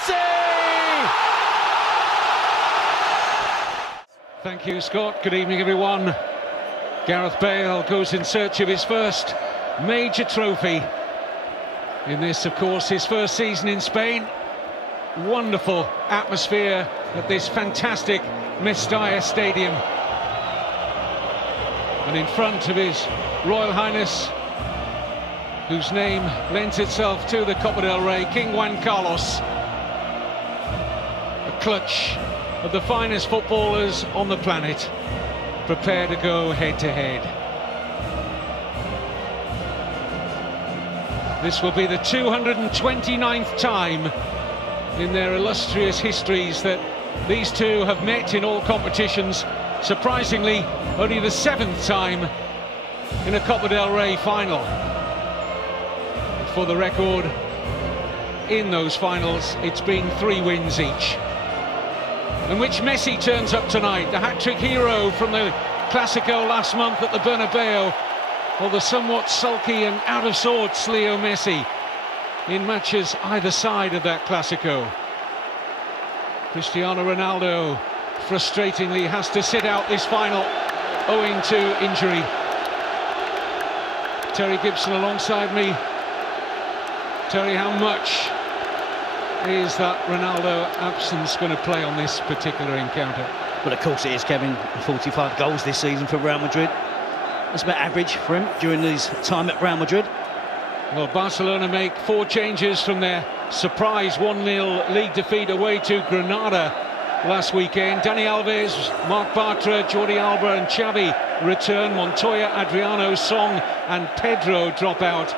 Messi! Thank you, Scott. Good evening, everyone. Gareth Bale goes in search of his first major trophy. In this, of course, his first season in Spain. Wonderful atmosphere at this fantastic Mestalla Stadium. And in front of his Royal Highness, whose name lends itself to the Copa del Rey, King Juan Carlos. A clutch of the finest footballers on the planet, prepare to go head-to-head. This will be the 229th time in their illustrious histories that these two have met in all competitions. Surprisingly, only the 7th time in a Copa del Rey final. For the record, in those finals, it's been 3 wins each. In which Messi turns up tonight, the hat-trick hero from the Clásico last month at the Bernabeu, or the somewhat sulky and out of sorts Leo Messi in matches either side of that Clásico. Cristiano Ronaldo frustratingly has to sit out this final owing to injury. Terry Gibson alongside me. Terry, how much is that Ronaldo absence going to play on this particular encounter? Well, of course it is, Kevin. 45 goals this season for Real Madrid. That's about average for him during his time at Real Madrid. Well, Barcelona make 4 changes from their surprise 1-0 league defeat away to Granada last weekend. Dani Alves, Marc Bartra, Jordi Alba and Xavi return. Montoya, Adriano, Song and Pedro drop out.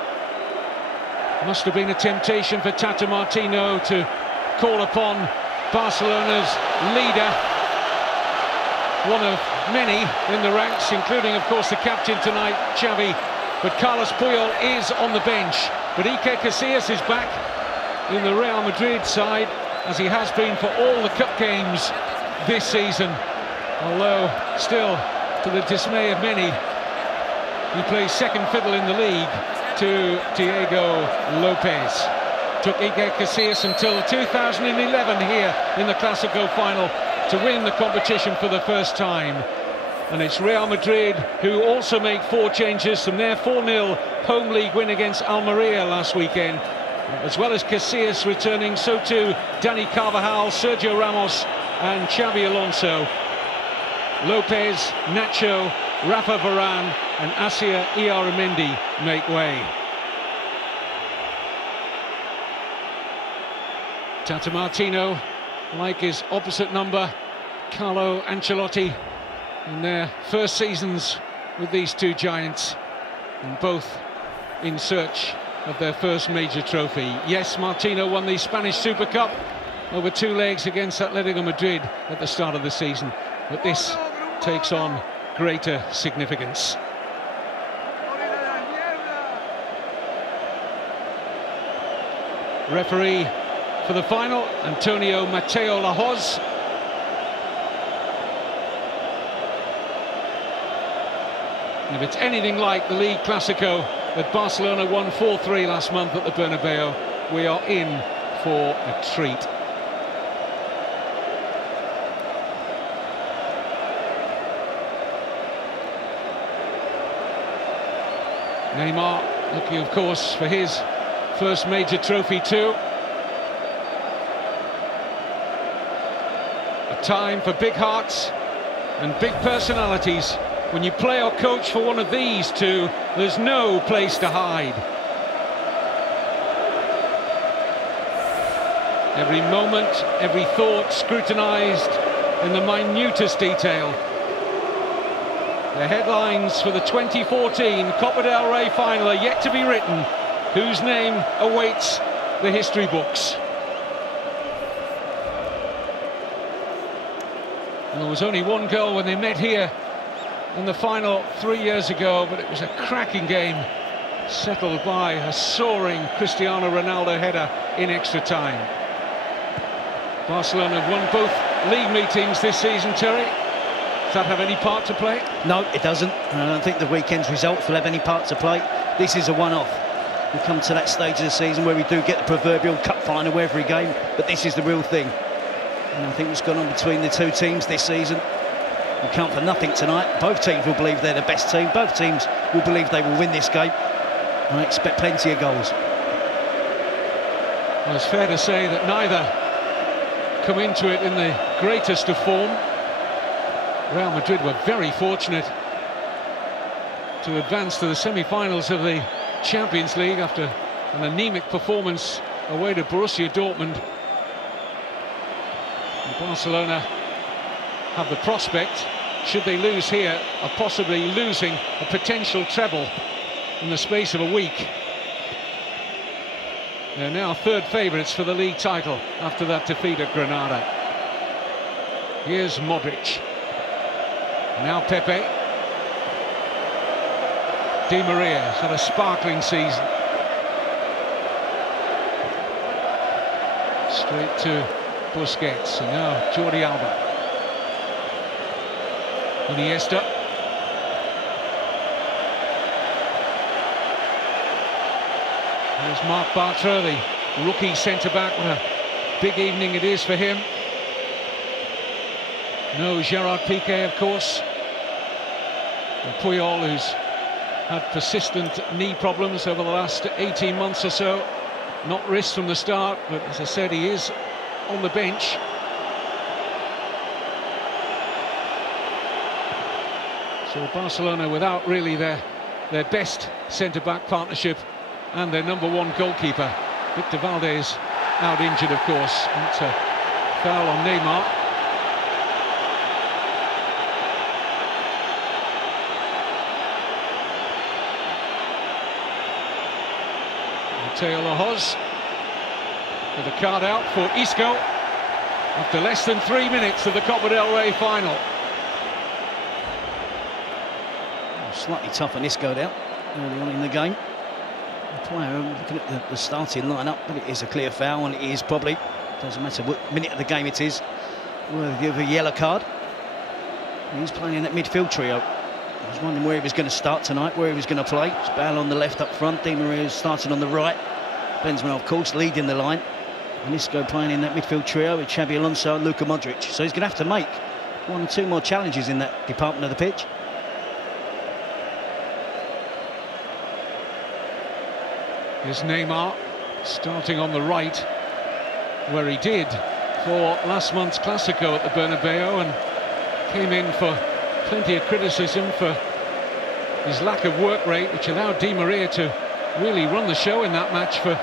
Must have been a temptation for Tata Martino to call upon Barcelona's leader, one of many in the ranks, including, of course, the captain tonight, Xavi. But Carlos Puyol is on the bench. But Iker Casillas is back in the Real Madrid side, as he has been for all the cup games this season. Although, still, to the dismay of many, he plays second fiddle in the league to Diego Lopez. Took Iker Casillas until 2011 here in the Clásico final to win the competition for the first time. And it's Real Madrid who also make 4 changes from their 4-0 home league win against Almeria last weekend. As well as Casillas returning, so too Dani Carvajal, Sergio Ramos and Xabi Alonso. Lopez, Nacho, Rafa Varane and Asier Iaramendi make way. Tata Martino, like his opposite number, Carlo Ancelotti, in their first seasons with these 2 giants, and both in search of their first major trophy. Yes, Martino won the Spanish Super Cup over 2 legs against Atletico Madrid at the start of the season, but this takes on greater significance. Referee for the final, Antonio Mateo Lahoz. If it's anything like the League Clásico that Barcelona won 4-3 last month at the Bernabeu, we are in for a treat. Neymar looking, of course, for his first major trophy too. A time for big hearts and big personalities. When you play or coach for one of these two, there's no place to hide. Every moment, every thought scrutinised in the minutest detail. The headlines for the 2014 Copa del Rey final are yet to be written, whose name awaits the history books. And there was only 1 goal when they met here in the final 3 years ago, but it was a cracking game, settled by a soaring Cristiano Ronaldo header in extra time. Barcelona have won both league meetings this season, Terry. Does that have any part to play? No, it doesn't. And I don't think the weekend's results will have any part to play. This is a one-off. We come to that stage of the season where we do get the proverbial cup final every game, but this is the real thing. And I think what's gone on between the two teams this season will count for nothing tonight. Both teams will believe they're the best team. Both teams will believe they will win this game. And I expect plenty of goals. Well, it's fair to say that neither come into it in the greatest of form. Real Madrid were very fortunate to advance to the semi-finals of the Champions League after an anemic performance away to Borussia Dortmund. And Barcelona have the prospect, should they lose here, of possibly losing a potential treble in the space of a week. They're now third favourites for the league title after that defeat at Granada. Here's Modric. Now Pepe. Di Maria has had a sparkling season. Straight to Busquets, and now Jordi Alba. Iniesta. There's Marc Bartra, the rookie centre-back. What a big evening it is for him. No Gerard Piqué, of course. And Puyol, who's had persistent knee problems over the last 18 months or so. Not risked from the start, but as I said, he is on the bench. So Barcelona without really their best centre-back partnership and their #1 goalkeeper. Victor Valdez out injured, of course. That's a foul on Neymar. Mateo Lahoz with a card out for Isco after less than 3 minutes of the Copa del Rey final. Slightly tough on Isco out early on in the game. The player looking at the starting lineup, but it is a clear foul, and it is probably, doesn't matter what minute of the game it is, worthy of a yellow card. He's playing in that midfield trio. I was wondering where he was going to start tonight, where he was going to play. It's Bale on the left up front, Di Maria starting on the right, Benzema, of course, leading the line, and Isco playing in that midfield trio with Xabi Alonso and Luka Modric. So he's going to have to make 1 or 2 more challenges in that department of the pitch. Here's Neymar starting on the right, where he did for last month's Clásico at the Bernabeu, and came in for plenty of criticism for his lack of work rate, which allowed Di Maria to really run the show in that match for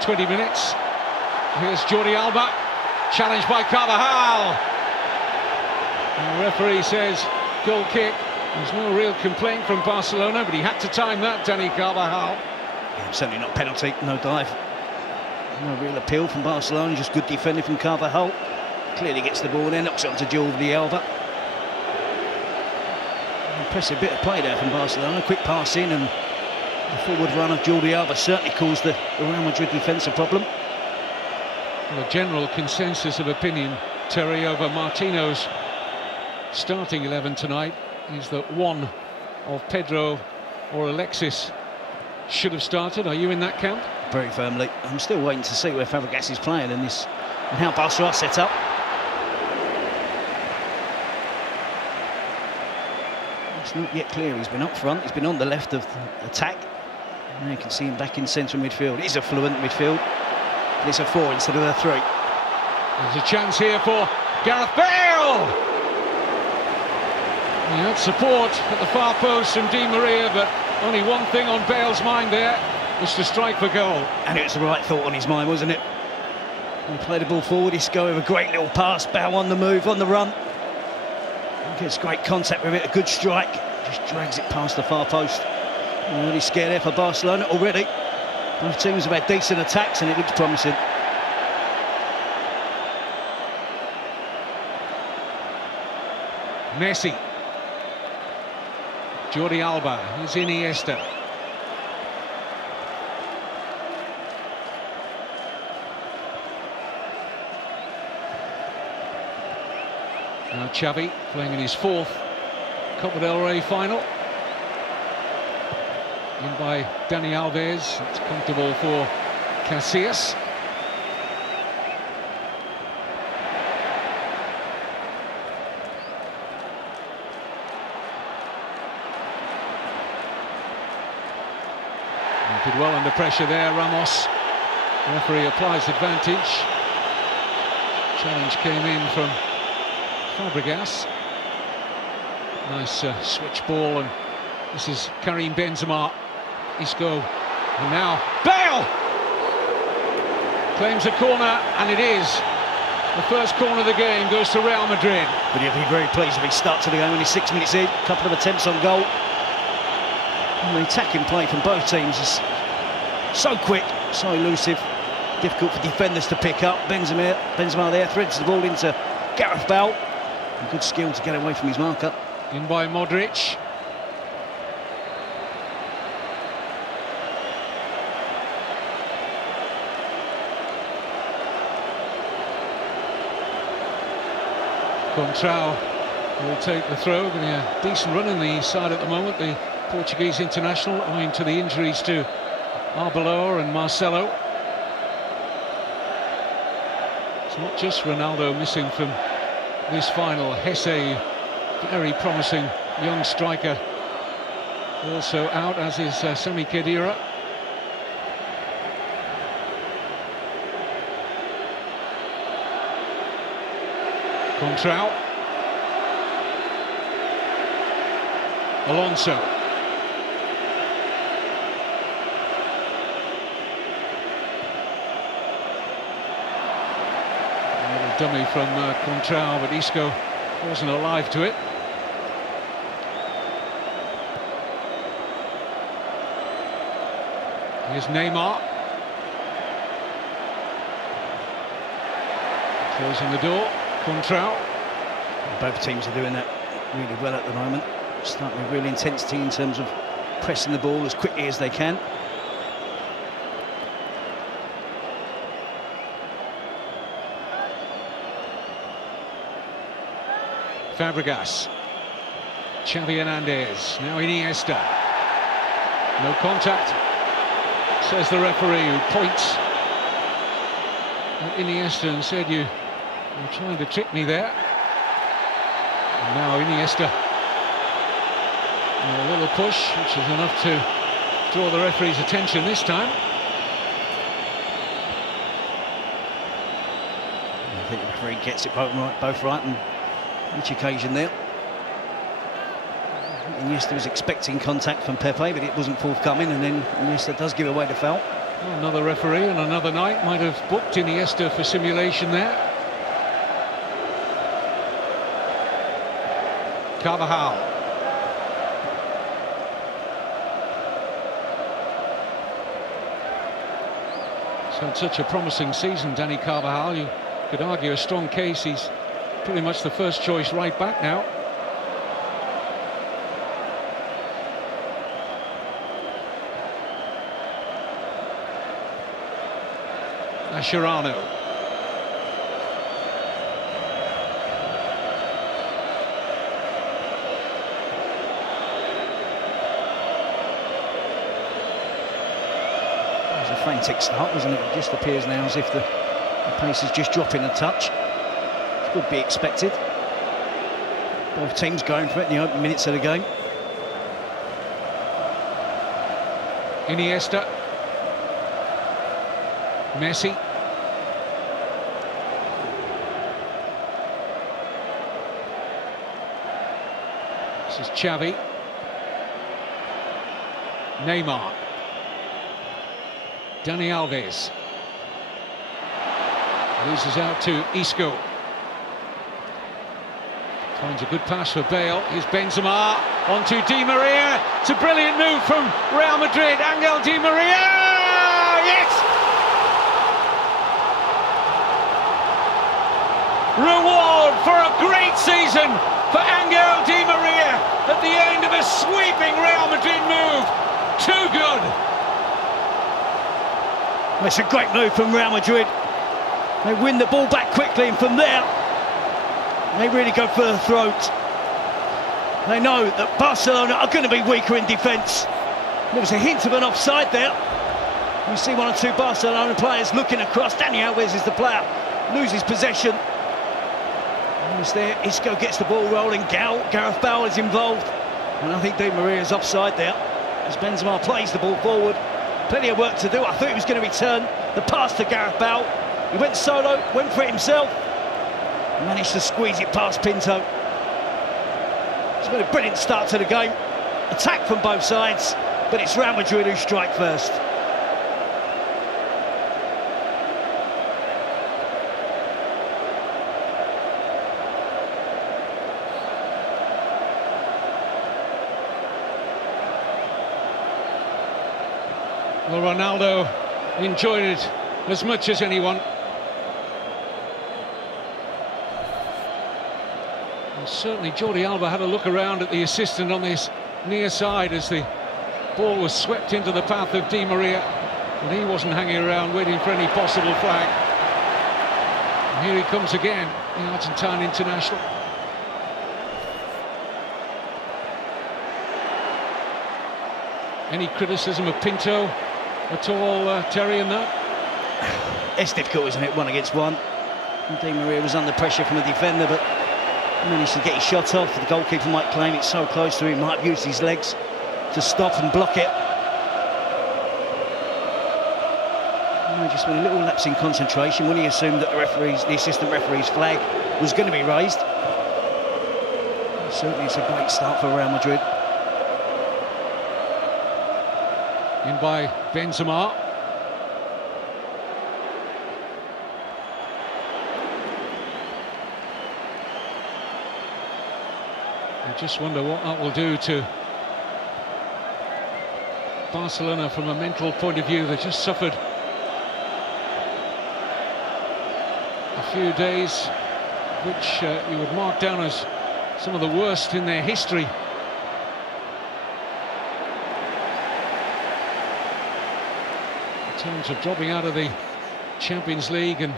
20 minutes. Here's Jordi Alba, challenged by Carvajal. And the referee says goal kick. There's no real complaint from Barcelona, but he had to time that, Dani Carvajal. Yeah, certainly not penalty, no dive. No real appeal from Barcelona, just good defending from Carvajal. Clearly gets the ball there, knocks it onto Jordi Alba. Impressive bit of play there from Barcelona, quick pass in, and the forward run of Jordi Alba certainly caused the Real Madrid defence a problem. Well, a general consensus of opinion, Terry, over Martino's starting 11 tonight is that one of Pedro or Alexis should have started. Are you in that camp? Very firmly. I'm still waiting to see where Fabregas is playing and how Barcelona are set up. It's not yet clear. He's been up front, he's been on the left of the attack. Now you can see him back in central midfield. It is a fluent midfield, but it's a 4 instead of a 3. There's a chance here for Gareth Bale! He had support at the far post from Di Maria, but only one thing on Bale's mind there was to strike for goal. And it was the right thought on his mind, wasn't it? He played the ball forward, Isco with a great little pass, Bale on the move, on the run. He gets great contact with it, a good strike, just drags it past the far post. Really scared there for Barcelona already. Both teams have had decent attacks and it looks promising. Messi. Jordi Alba, here's Iniesta. Now Xavi playing in his 4th Copa del Rey final. In by Dani Alves. It's comfortable for Casillas. Did well under pressure there, Ramos. The referee applies advantage. Challenge came in from Fabregas. Nice switch ball, and this is Karim Benzema. Isco, and now Bale claims a corner, and it is the first corner of the game goes to Real Madrid. But he'll be very pleased if he starts to the game when he's 6 minutes in. A couple of attempts on goal. And the attacking play from both teams is so quick, so elusive, difficult for defenders to pick up. Benzema there threads the ball into Gareth Bale. A good skill to get away from his marker. In by Modric. Contrao will take the throw, but a decent run in the side at the moment, the Portuguese international, owing to the injuries to Arbeloa and Marcelo. It's not just Ronaldo missing from this final. Hesse, very promising young striker, also out, as is Sami Khedira. Contrao. Alonso. A little dummy from Contrao, but Isco wasn't alive to it. Here's Neymar. Closing the door. Contrao. Both teams are doing that really well at the moment. Starting with real intensity in terms of pressing the ball as quickly as they can. Fabregas. Xavi Hernandez. Now Iniesta. No contact, says the referee, who points at Iniesta and said, you're trying to trick me there. And now Iniesta. A little push, which is enough to draw the referee's attention this time. I think the referee gets it both right on each occasion there. Iniesta was expecting contact from Pepe, but it wasn't forthcoming, and then Iniesta does give away the foul. Well, another referee on another night might have booked Iniesta for simulation there. Carvajal. He's had such a promising season, Dani Carvajal. You could argue a strong case. He's pretty much the first choice right back now. Mascherano. It was a frantic start, wasn't it? It just appears now as if the pace is just dropping a touch. It would be expected. Both teams going for it in the opening minutes of the game. Iniesta. Messi. This is Xavi. Neymar. Dani Alves. Loses out to Isco. Finds a good pass for Bale. Here's Benzema. Onto Di Maria. It's a brilliant move from Real Madrid. Angel Di Maria. Yes! Reward for a great season for Angel Di Maria at the end of a sweeping Real Madrid move. Too good. It's a great move from Real Madrid. They win the ball back quickly, and from there they really go for the throat. They know that Barcelona are going to be weaker in defence, There was a hint of an offside there. We see one or two Barcelona players looking across. Dani Alves is the player, loses possession. Almost there, Isco gets the ball rolling. Gareth Bale is involved. And I think Di Maria's offside there, as Benzema plays the ball forward. Plenty of work to do. I thought he was going to return the pass to Gareth Bale. He went solo, went for it himself. Managed to squeeze it past Pinto. It's been a brilliant start to the game. Attack from both sides, but it's Real Madrid who strike first. Well, Ronaldo enjoyed it as much as anyone. And certainly Jordi Alba had a look around at the assistant on this near side as the ball was swept into the path of Di Maria, and he wasn't hanging around waiting for any possible flag. And here he comes again, the Argentine international. Any criticism of Pinto at all, Terry, in that? It's difficult, isn't it? 1 against 1. And Di Maria was under pressure from the defender, but managed to get his shot off. The goalkeeper might claim it's so close to him, might have used his legs to stop and block it. Just been a little lapse in concentration when he assumed that the assistant referee's flag was going to be raised. Certainly it's a great start for Real Madrid. In by Benzema. I just wonder what that will do to Barcelona from a mental point of view. They just suffered a few days which you would mark down as some of the worst in their history. In terms of dropping out of the Champions League and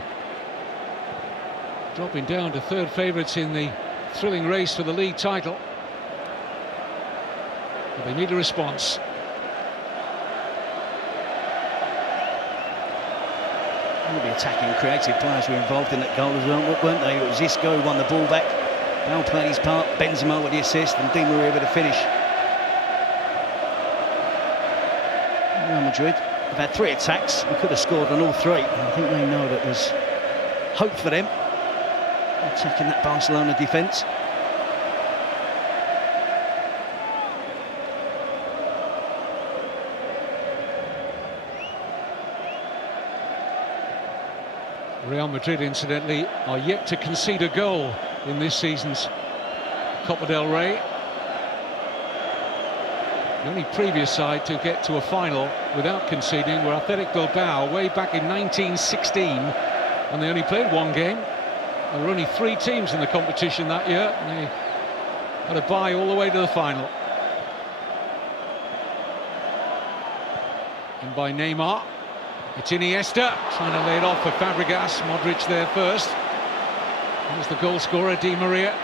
dropping down to third favourites in the thrilling race for the league title. But they need a response. All the attacking, creative players were involved in that goal as well, weren't they? It was Isco who won the ball back. Bale played his part, Benzema with the assist, and Di Maria with the finish. Real Madrid have had 3 attacks. We could have scored on all 3. And I think they know that there's hope for them attacking that Barcelona defence. Real Madrid, incidentally, are yet to concede a goal in this season's Copa del Rey. The only previous side to get to a final without conceding were Athletic Bilbao way back in 1916, and they only played 1 game. There were only 3 teams in the competition that year, and they had a bye all the way to the final. And by Neymar, it's Iniesta trying to lay it off for Fabregas. Modric there first. Here's the goal scorer, Di Maria.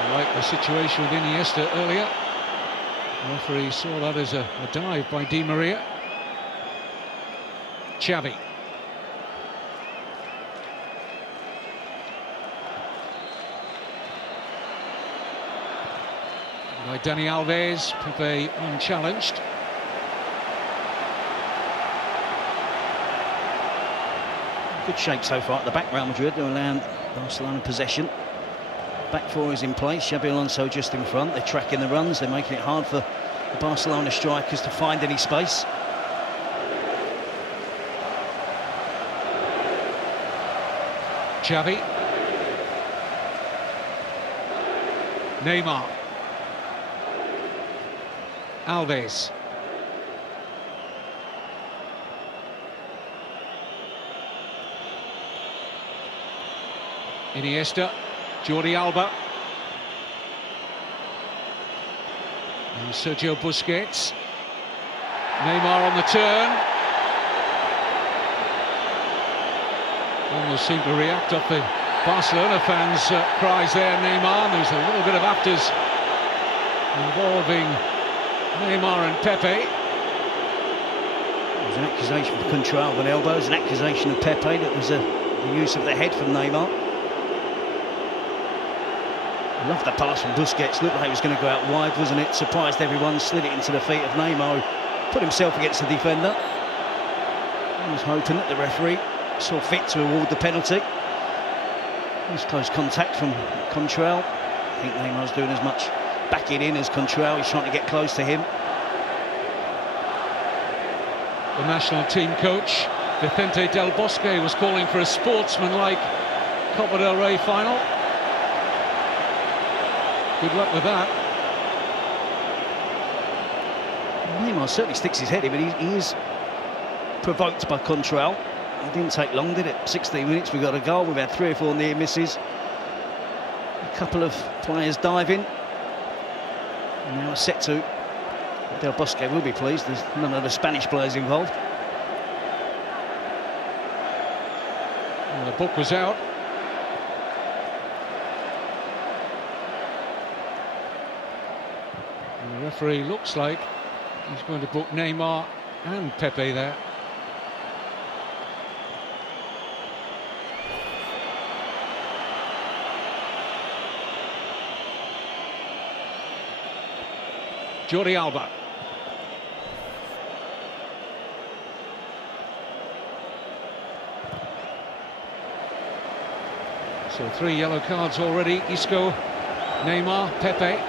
I like the situation with Iniesta earlier. The referee saw that as a dive by Di Maria. Xavi. By Dani Alves, Pepe unchallenged. Good shape so far at the back, Real Madrid. They're allowing Barcelona possession. Back 4 is in place, Xabi Alonso just in front. They're tracking the runs, they're making it hard for the Barcelona strikers to find any space. Xavi. Neymar. Alves. Iniesta. Jordi Alba. And Sergio Busquets. Neymar on the turn. Almost seemed to react off the Barcelona fans' cries there, Neymar. There's a little bit of afters involving Neymar and Pepe. There's an accusation for control of an elbow. There's an accusation of Pepe that was the use of the head from Neymar. Loved the pass from Busquets. Looked like he was going to go out wide, wasn't it? Surprised everyone. Slid it into the feet of Neymar, who put himself against the defender. He was hoping that the referee saw fit to award the penalty. There's close contact from Contrell. I think Neymar's doing as much backing in as Contrell. He's trying to get close to him. The national team coach, Vicente Del Bosque, was calling for a sportsmanlike Copa del Rey final. Good luck with that. Neymar certainly sticks his head in, but he is provoked by Contrell. It didn't take long, did it? 16 minutes, we got a goal. We've had 3 or 4 near misses. A couple of players diving. And now a set to. Del Bosque will be pleased. There's none of the Spanish players involved. Well, the book was out. And the referee looks like he's going to book Neymar and Pepe there. Jordi Alba. So 3 yellow cards already. Isco, Neymar, Pepe.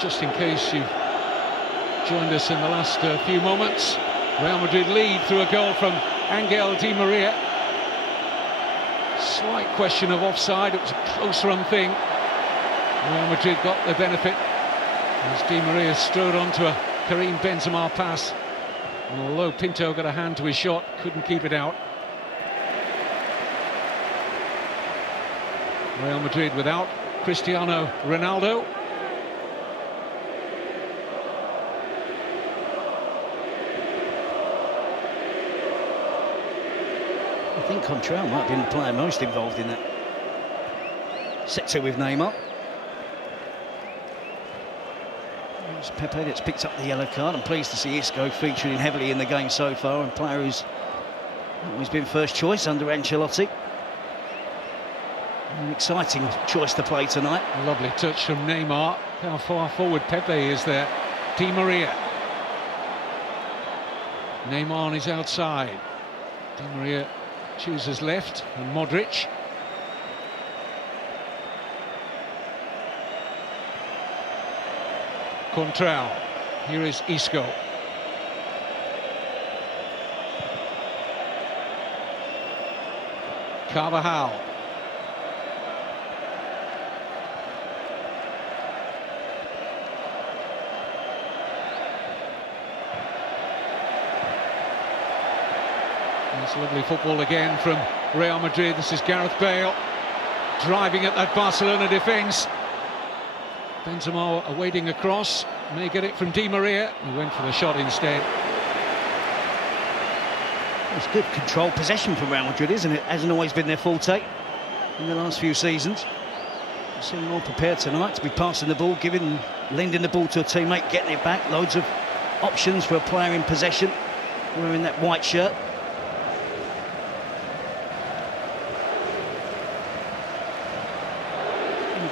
Just in case you've joined us in the last few moments, Real Madrid lead through a goal from Angel Di Maria. Slight question of offside. It was a close run thing. Real Madrid got the benefit as Di Maria strode onto a Karim Benzema pass. And although Pinto got a hand to his shot, couldn't keep it out. Real Madrid without Cristiano Ronaldo. I think Contrell might have been the player most involved in that. Set to with Neymar. It's Pepe that's picked up the yellow card. I'm pleased to see Isco featuring heavily in the game so far, and player who's always been first choice under Ancelotti. An exciting choice to play tonight. A lovely touch from Neymar. How far forward Pepe is there. Di Maria. Neymar on his outside. Di Maria chooses left, and Modric. Contrell. Here is Isco. Carvajal. It's lovely football again from Real Madrid. This is Gareth Bale driving at that Barcelona defence. Benzema awaiting a cross, may get it from Di Maria. He went for the shot instead. It's good control possession from Real Madrid, isn't it? Hasn't always been their forte in the last few seasons. They seem more prepared tonight to be passing the ball, lending the ball to a teammate, getting it back. Loads of options for a player in possession wearing that white shirt.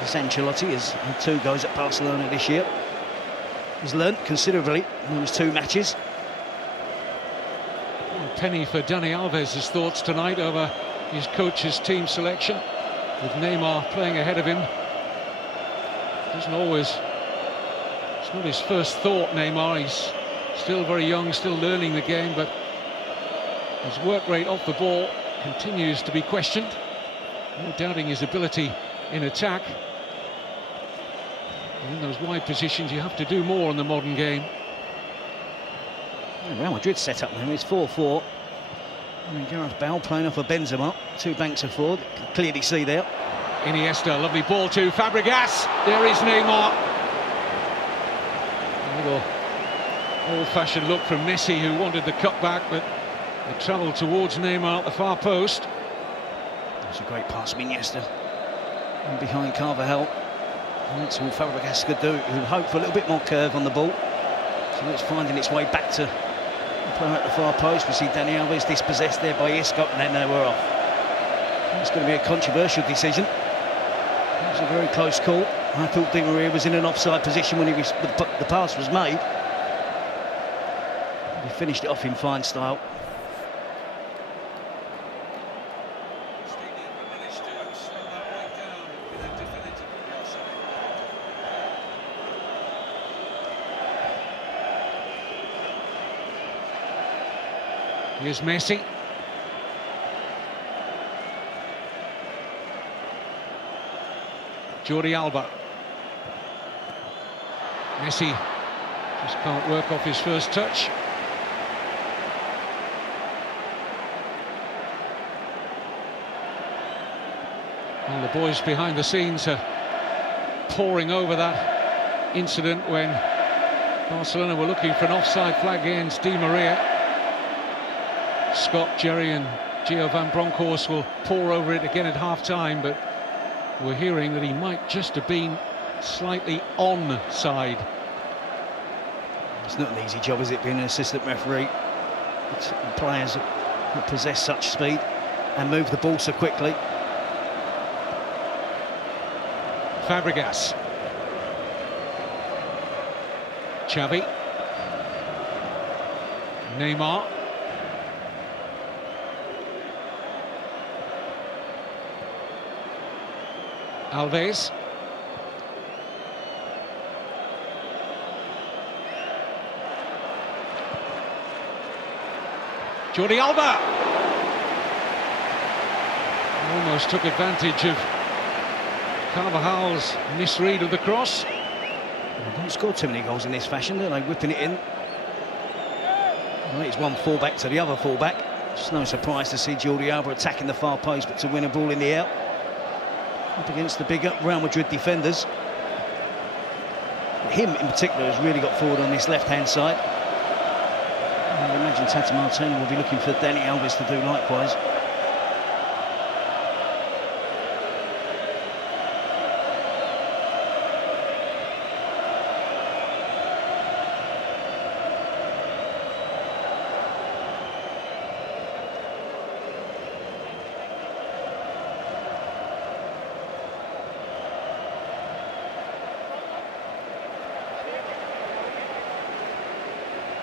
Ancelotti has had 2 goals at Barcelona this year. He's learnt considerably in those 2 matches. Well, penny for Dani Alves' thoughts tonight over his coach's team selection, with Neymar playing ahead of him. Doesn't always, it's not his first thought, Neymar. He's still very young, still learning the game, but his work rate off the ball continues to be questioned. No doubting his ability in attack. In those wide positions, you have to do more in the modern game. Real Madrid set up now. It's 4-4. And Gareth Bale playing off a Benzema. 2 banks of forward. Can clearly see there. Iniesta, lovely ball to Fabregas. There is Neymar. A little old-fashioned look from Messi, who wanted the cutback, but They travel towards Neymar at the far post. That's a great pass from Iniesta. And behind Carvajal. And that's all Fabregas could do. He would hope for a little bit more curve on the ball. So it's finding its way back to the player at the far post. We see Dani Alves dispossessed there by Isco, and then they were off. It's going to be a controversial decision. It was a very close call. I thought Di Maria was in an offside position when the pass was made. He finished it off in fine style. Here's Messi. Jordi Alba. Messi just can't work off his first touch. Well, the boys behind the scenes are poring over that incident when Barcelona were looking for an offside flag against Di Maria. Scott, Jerry and Gio van Bronckhorst will pore over it again at half-time, but we're hearing that he might just have been slightly onside. It's not an easy job, is it, being an assistant referee? It's players that possess such speed and move the ball so quickly. Fabregas. Xavi. Neymar. Alves. Jordi Alba. Almost took advantage of Carvajal's misread of the cross. They don't score too many goals in this fashion, do they? Whipping it in. Well, it's one fullback to the other fullback. It's no surprise to see Jordi Alba attacking the far post, but to win a ball in the air up against the bigger Real Madrid defenders. Him in particular has really got forward on this left-hand side. I imagine Tata Martino will be looking for Dani Alves to do likewise.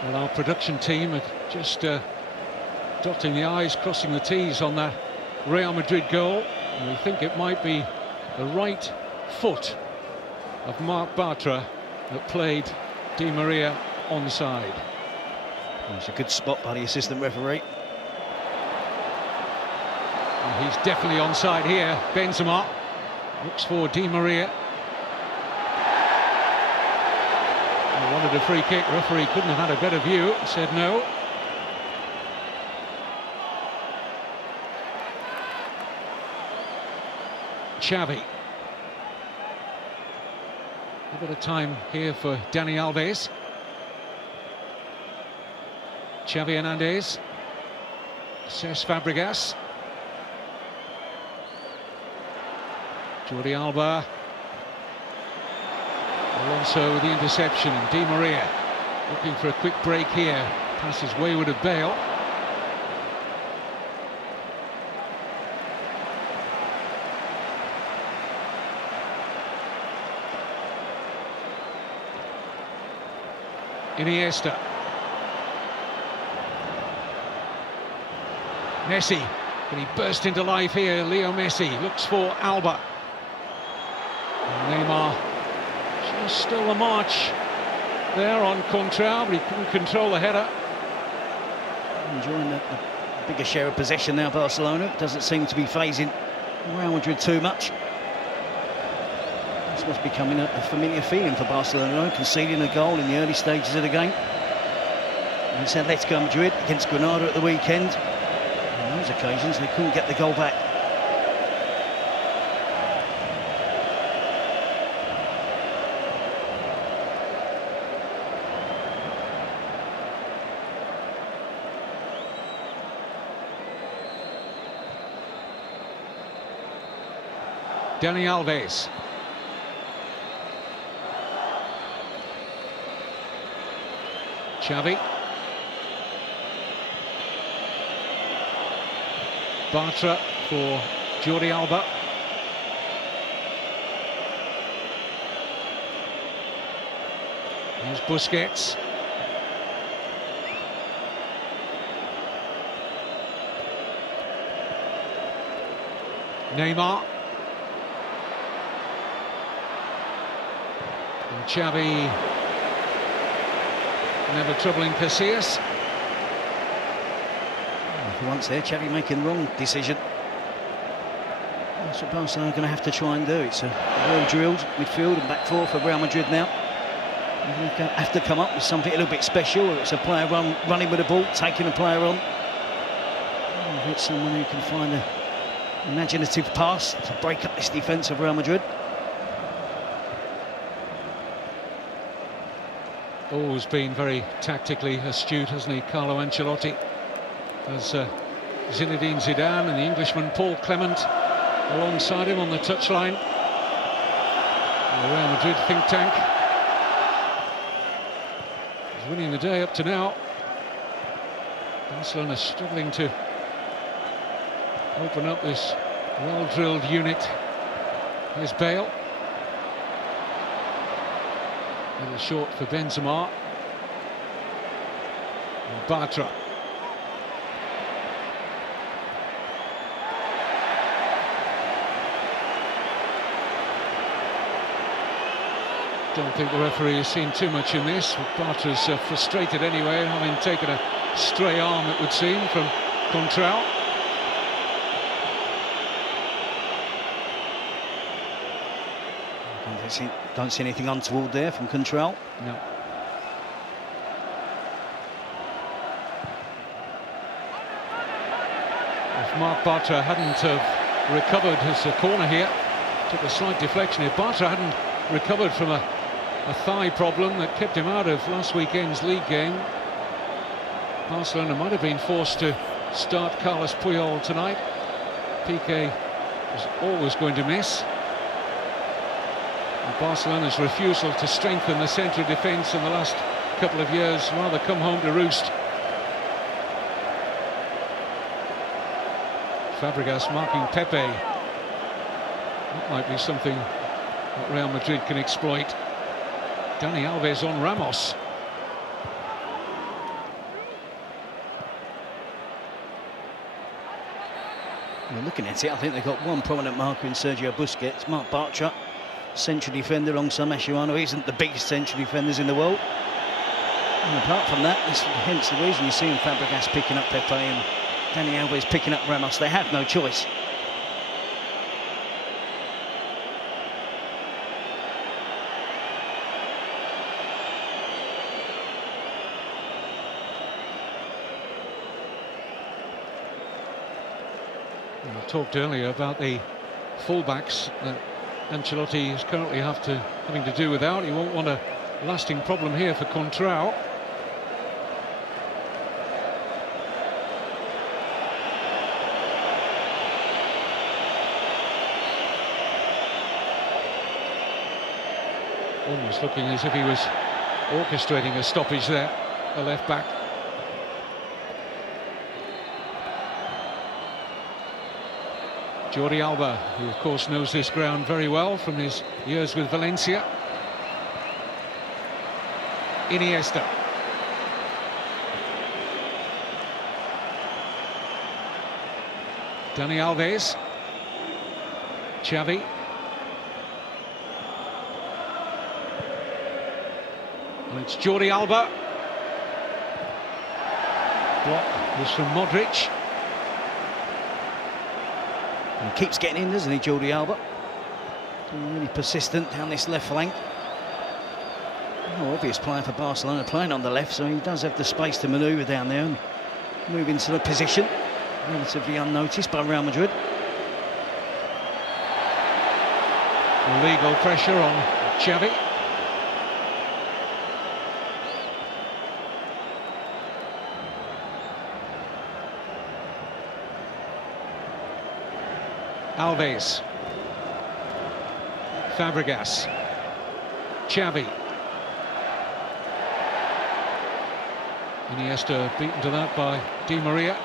Well, our production team are just dotting the I's, crossing the T's on that Real Madrid goal. And we think it might be the right foot of Marc Bartra that played Di Maria onside. It's a good spot by the assistant referee. And he's definitely onside here. Benzema looks for Di Maria. Wanted a free kick. Referee couldn't have had a better view. Said no. Xavi. A bit of time here for Dani Alves. Xavi Hernandez. Cesc Fabregas. Jordi Alba. Alonso with the interception, and Di Maria looking for a quick break here. Passes wayward of Bale. Iniesta. Messi. Can he burst into life here? Leo Messi looks for Alba. And Neymar just still a march there on Contral, but he couldn't control the header. Enjoying the bigger share of possession now, Barcelona. It doesn't seem to be phasing Real Madrid too much. This must be becoming a familiar feeling for Barcelona, conceding a goal in the early stages of the game. And it's Atletico Madrid against Granada at the weekend. On those occasions, they couldn't get the goal back. Dani Alves. Xavi. Bartra for Jordi Alba. Here's Busquets. Neymar. And Xavi never troubling Casillas. For once there, Xavi making the wrong decision. That's what Barcelona are going to have to try and do. It's a well-drilled midfield and back four for Real Madrid now. They're going to have to come up with something a little bit special. It's a player running with the ball, taking a player on. It's someone who can find an imaginative pass to break up this defence of Real Madrid. Always been very tactically astute, hasn't he, Carlo Ancelotti? As Zinedine Zidane and the Englishman Paul Clement alongside him on the touchline. The Real Madrid think tank is winning the day up to now. Barcelona struggling to open up this well-drilled unit. Here's Bale. A little short for Benzema. And Bartra. Don't think the referee has seen too much in this. Bartra's frustrated anyway, having taken a stray arm, it would seem, from Contral. Don't see anything untoward there from Contral. No. If Marc Bartra hadn't recovered his corner here, took a slight deflection. If Bartra hadn't recovered from a thigh problem that kept him out of last weekend's league game, Barcelona might have been forced to start Carlos Puyol tonight. Piqué was always going to miss. And Barcelona's refusal to strengthen the central defence in the last couple of years rather come home to roost. Fabregas marking Pepe. That might be something that Real Madrid can exploit. Dani Alves on Ramos. Well, looking at it, I think they've got one prominent marker in Sergio Busquets. Marc Bartra, central defender alongside Mascherano. He isn't the biggest central defenders in the world. And apart from that, hence the reason you're seeing Fabregas picking up Pepe and Dani Alves picking up Ramos. They have no choice. I talked earlier about the fullbacks that Ancelotti is currently having to do without. He won't want a lasting problem here for Contral. Almost looking as if he was orchestrating a stoppage there, the left back. Jordi Alba, who of course knows this ground very well from his years with Valencia. Iniesta. Dani Alves. Xavi. And it's Jordi Alba. Block was from Modric. And he keeps getting in, doesn't he, Jordi Alba? Really persistent down this left flank. No obvious player for Barcelona playing on the left, so he does have the space to manoeuvre down there and move into the position, relatively unnoticed by Real Madrid. Legal pressure on Xavi. Alves. Fabregas. Xavi. Iniesta beaten to that by Di Maria.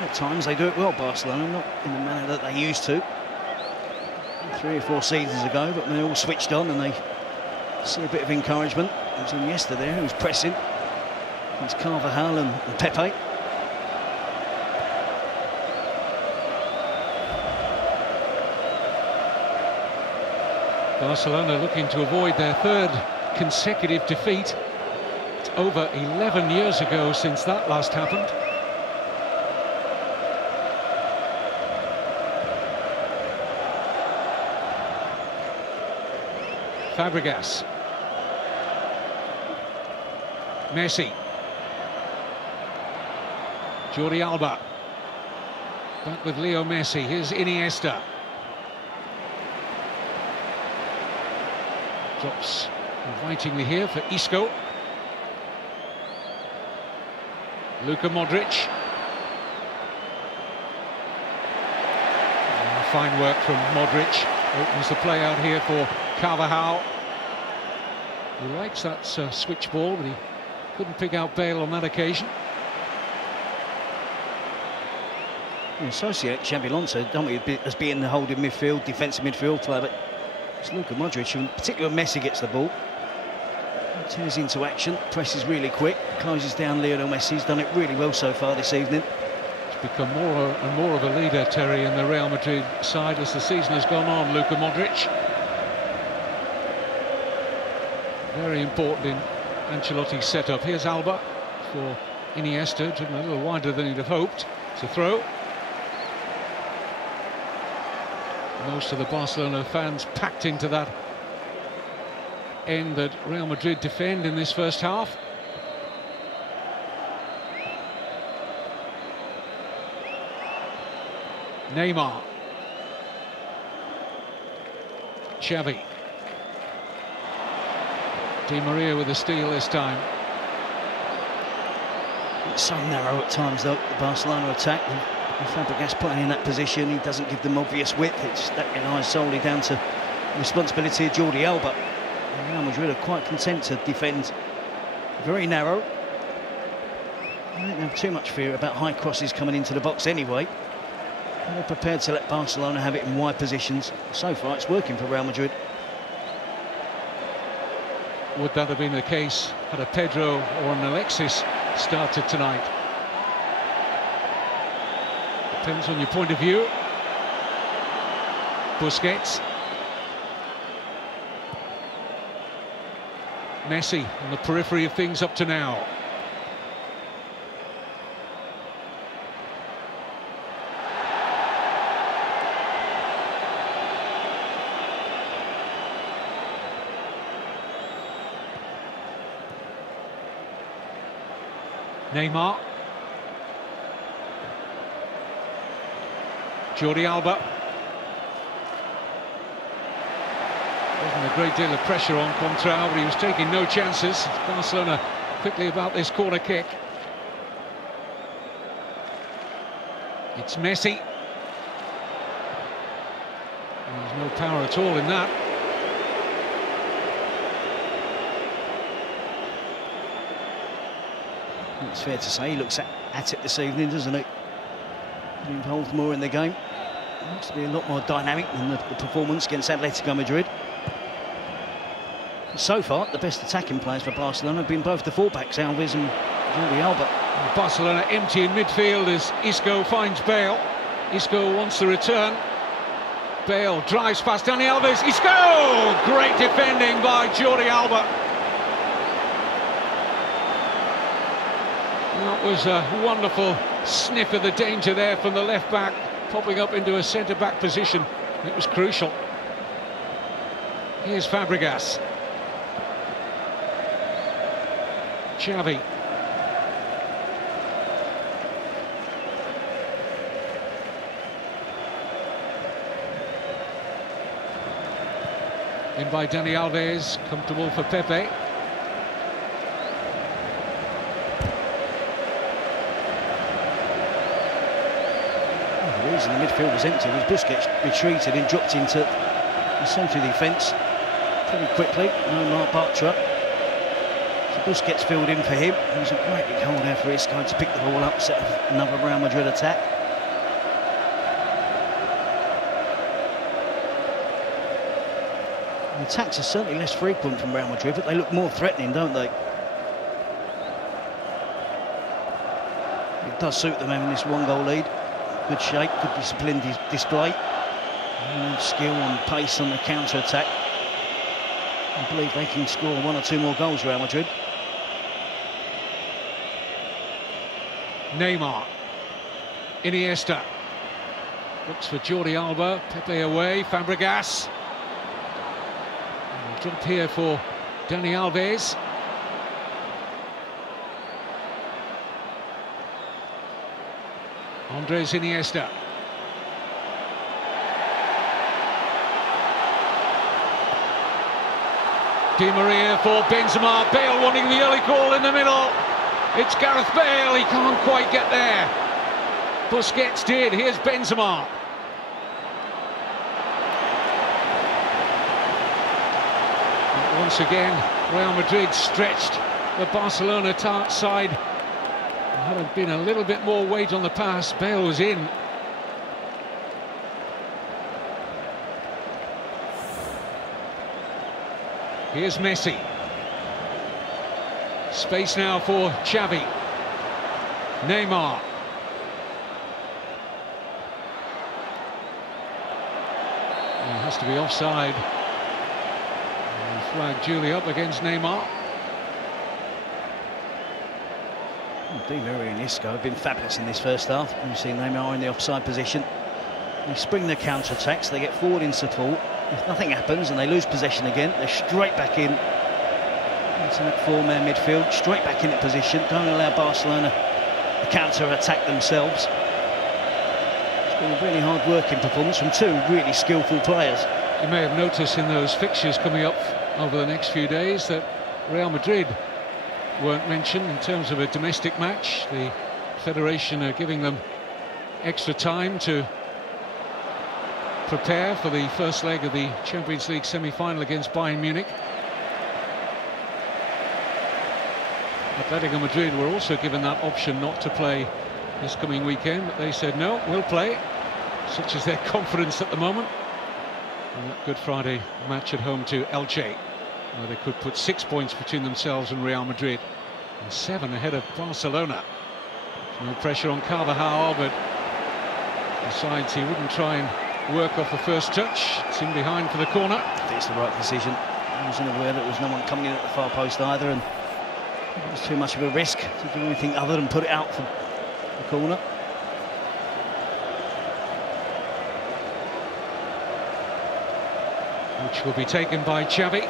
At times they do it well, Barcelona, not in the manner that they used to 3 or 4 seasons ago, but they all switched on and they see a bit of encouragement. It was Iniesta there who was pressing against Carvajal and Pepe. Barcelona looking to avoid their 3rd consecutive defeat. It's over 11 years ago since that last happened. Fabregas. Messi. Jordi Alba. Back with Leo Messi. Here's Iniesta. Drops invitingly here for Isco. Luka Modric. Fine work from Modric. Opens the play out here for Carvajal. He likes that switch ball, but he couldn't pick out Bale on that occasion. We associate Xabi Alonso, don't we, as being the holding midfield, defensive midfield player, but it's Luka Modric, and particularly when Messi gets the ball. He turns into action, presses really quick, closes down Lionel Messi. He's done it really well so far this evening. He's become more and more of a leader, Terry, in the Real Madrid side as the season has gone on, Luka Modric. Very important in Ancelotti's setup. Here's Alba for Iniesta, driven a little wider than he'd have hoped. It's a throw. Most of the Barcelona fans packed into that end that Real Madrid defend in this first half. Neymar. Xavi. Di Maria with a steal this time. It's so narrow at times, though, the Barcelona attack. And Fabregas playing in that position, he doesn't give them obvious width. That relies solely down to the responsibility of Jordi Alba. And Real Madrid are quite content to defend very narrow. I don't have too much fear about high crosses coming into the box anyway. And they're prepared to let Barcelona have it in wide positions. So far, it's working for Real Madrid. Would that have been the case had a Pedro or an Alexis started tonight? Depends on your point of view. Busquets. Messi on the periphery of things up to now. Neymar. Jordi Alba. Wasn't a great deal of pressure on Contrao, but he was taking no chances. Barcelona quickly about this corner kick. It's Messi. There's no power at all in that. It's fair to say he looks at it this evening, doesn't he? Involved more in the game. Looks to be a lot more dynamic than the performance against Atletico Madrid. So far, the best attacking players for Barcelona have been both the fullbacks, Alves and Jordi Alba. Barcelona empty in midfield as Isco finds Bale. Isco wants the return. Bale drives past Dani Alves. Isco! Great defending by Jordi Alba. That was a wonderful sniff of the danger there from the left back, popping up into a centre-back position. It was crucial. Here's Fabregas. Xavi. In by Dani Alves, comfortable for Pepe. The reason the midfield was empty was Busquets retreated and dropped into the centre of the defence pretty quickly. No Marc Bartra. So Busquets filled in for him. It was a great big hole there for Isco to pick the ball up, set up another Real Madrid attack. The attacks are certainly less frequent from Real Madrid, but they look more threatening, don't they? It does suit them having this one-goal lead. Good shape, good disciplined display. And skill and pace on the counter-attack. I believe they can score one or two more goals, Real Madrid. Neymar. Iniesta. Looks for Jordi Alba. Pepe away. Fabregas. Drop here for Dani Alves. Andres Iniesta. Di Maria for Benzema. Bale wanting the early goal in the middle. It's Gareth Bale. He can't quite get there. Busquets did. Here's Benzema. Once again, Real Madrid stretched the Barcelona side. Had it been a little bit more weight on the pass, Bale was in. Here's Messi. Space now for Xavi. Neymar. It has to be offside. Flag duly up against Neymar. Di Maria and Isco have been fabulous in this first half. You've seen Neymar in the offside position. They spring their counter-attacks, they get forward in support. If nothing happens and they lose possession again, they're straight back in. Into that four-man midfield, straight back in that position. Don't allow Barcelona to counter-attack themselves. It's been a really hard-working performance from two really skillful players. You may have noticed in those fixtures coming up over the next few days that Real Madrid weren't mentioned in terms of a domestic match. The Federation are giving them extra time to prepare for the first leg of the Champions League semi-final against Bayern Munich. Atletico Madrid were also given that option not to play this coming weekend, but they said no, we'll play. Such is their confidence at the moment. And that Good Friday match at home to Elche, where they could put 6 points between themselves and Real Madrid, and 7 ahead of Barcelona. No pressure on Carvajal, but decides he wouldn't try and work off the first touch. It's in behind for the corner. I think it's the right decision. I wasn't aware that there was no one coming in at the far post either, and it was too much of a risk to do anything other than put it out for the corner. Which will be taken by Xavi.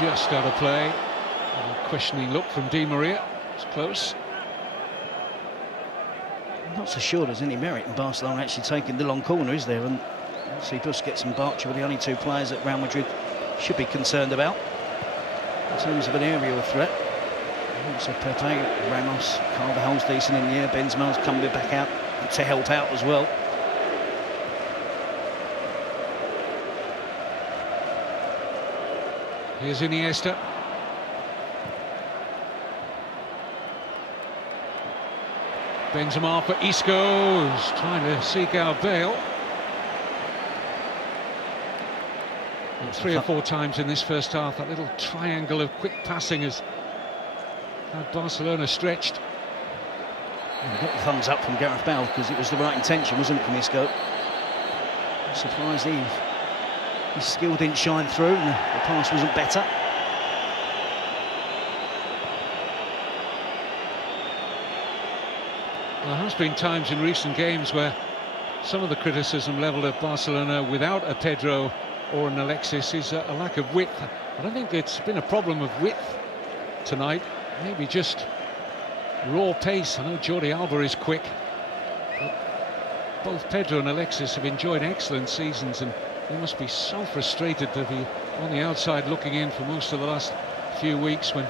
Just out of play. A questioning look from Di Maria. It's close. I'm not so sure there's any merit in Barcelona actually taking the long corner, is there? And see, Busquets and Bartra were the only two players that Real Madrid should be concerned about in terms of an aerial threat. So Pepe, Ramos, Carvajal's decent in the air. Benzema's coming back out to help out as well. Here's Iniesta. Benzema for Isco, who's trying to seek out Bale. And 3 or 4 times in this first half, that little triangle of quick passing has had Barcelona stretched. We got the thumbs up from Gareth Bale because it was the right intention, wasn't it, from Isco? I'm surprised his skill didn't shine through and the pass wasn't better. There has been times in recent games where some of the criticism levelled at Barcelona without a Pedro or an Alexis is a lack of width. I don't think it's been a problem of width tonight, maybe just raw pace. I know Jordi Alba is quick, but both Pedro and Alexis have enjoyed excellent seasons and They must be so frustrated to be on the outside looking in for most of the last few weeks, when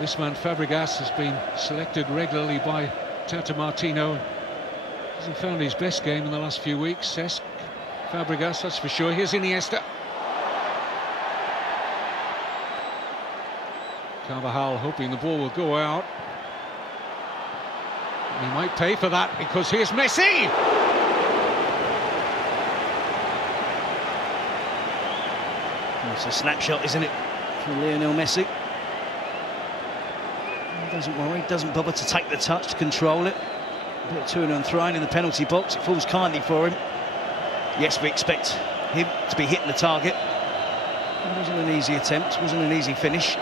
this man Fabregas has been selected regularly by Tata Martino. Hasn't found his best game in the last few weeks, Cesc Fabregas, that's for sure. Here's Iniesta. Carvajal hoping the ball will go out. He might pay for that, because here's Messi! It's a snapshot, isn't it, for Lionel Messi? He doesn't worry, doesn't bother to take the touch, to control it. A bit of to and throwing in the penalty box, it falls kindly for him. Yes, we expect him to be hitting the target. It wasn't an easy attempt, wasn't an easy finish.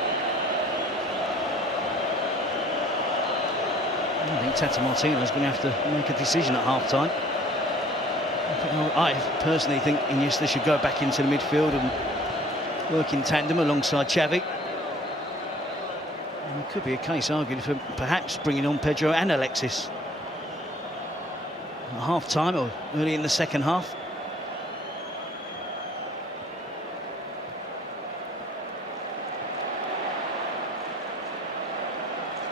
I think Tata Martino's going to have to make a decision at half-time. I personally think Iniesta should go back into the midfield and work in tandem alongside Xavi. And it could be a case argued for perhaps bringing on Pedro and Alexis at half-time or early in the second half.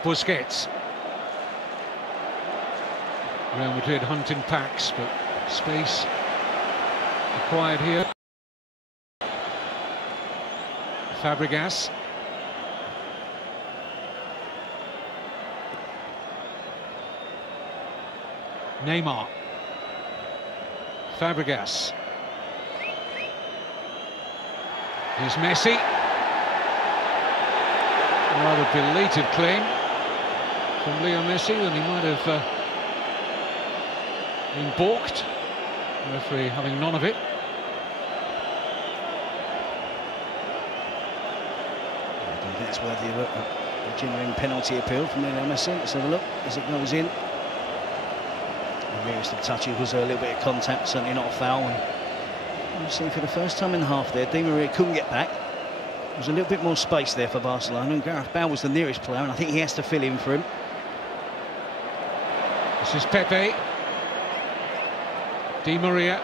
Busquets. Real Madrid hunting packs, but space acquired here. Fabregas. Neymar. Fabregas. Here's Messi. A rather belated claim from Leo Messi, when he might have been balked. The referee having none of it. I don't think it's worthy of a genuine penalty appeal from Lionel Messi. Let's have a look as it goes in. The nearest of touches was a little bit of contact, certainly not a foul. And you see, for the first time in half there, Di Maria couldn't get back. There was a little bit more space there for Barcelona, and Gareth Bale was the nearest player, and I think he has to fill in for him. This is Pepe. Di Maria.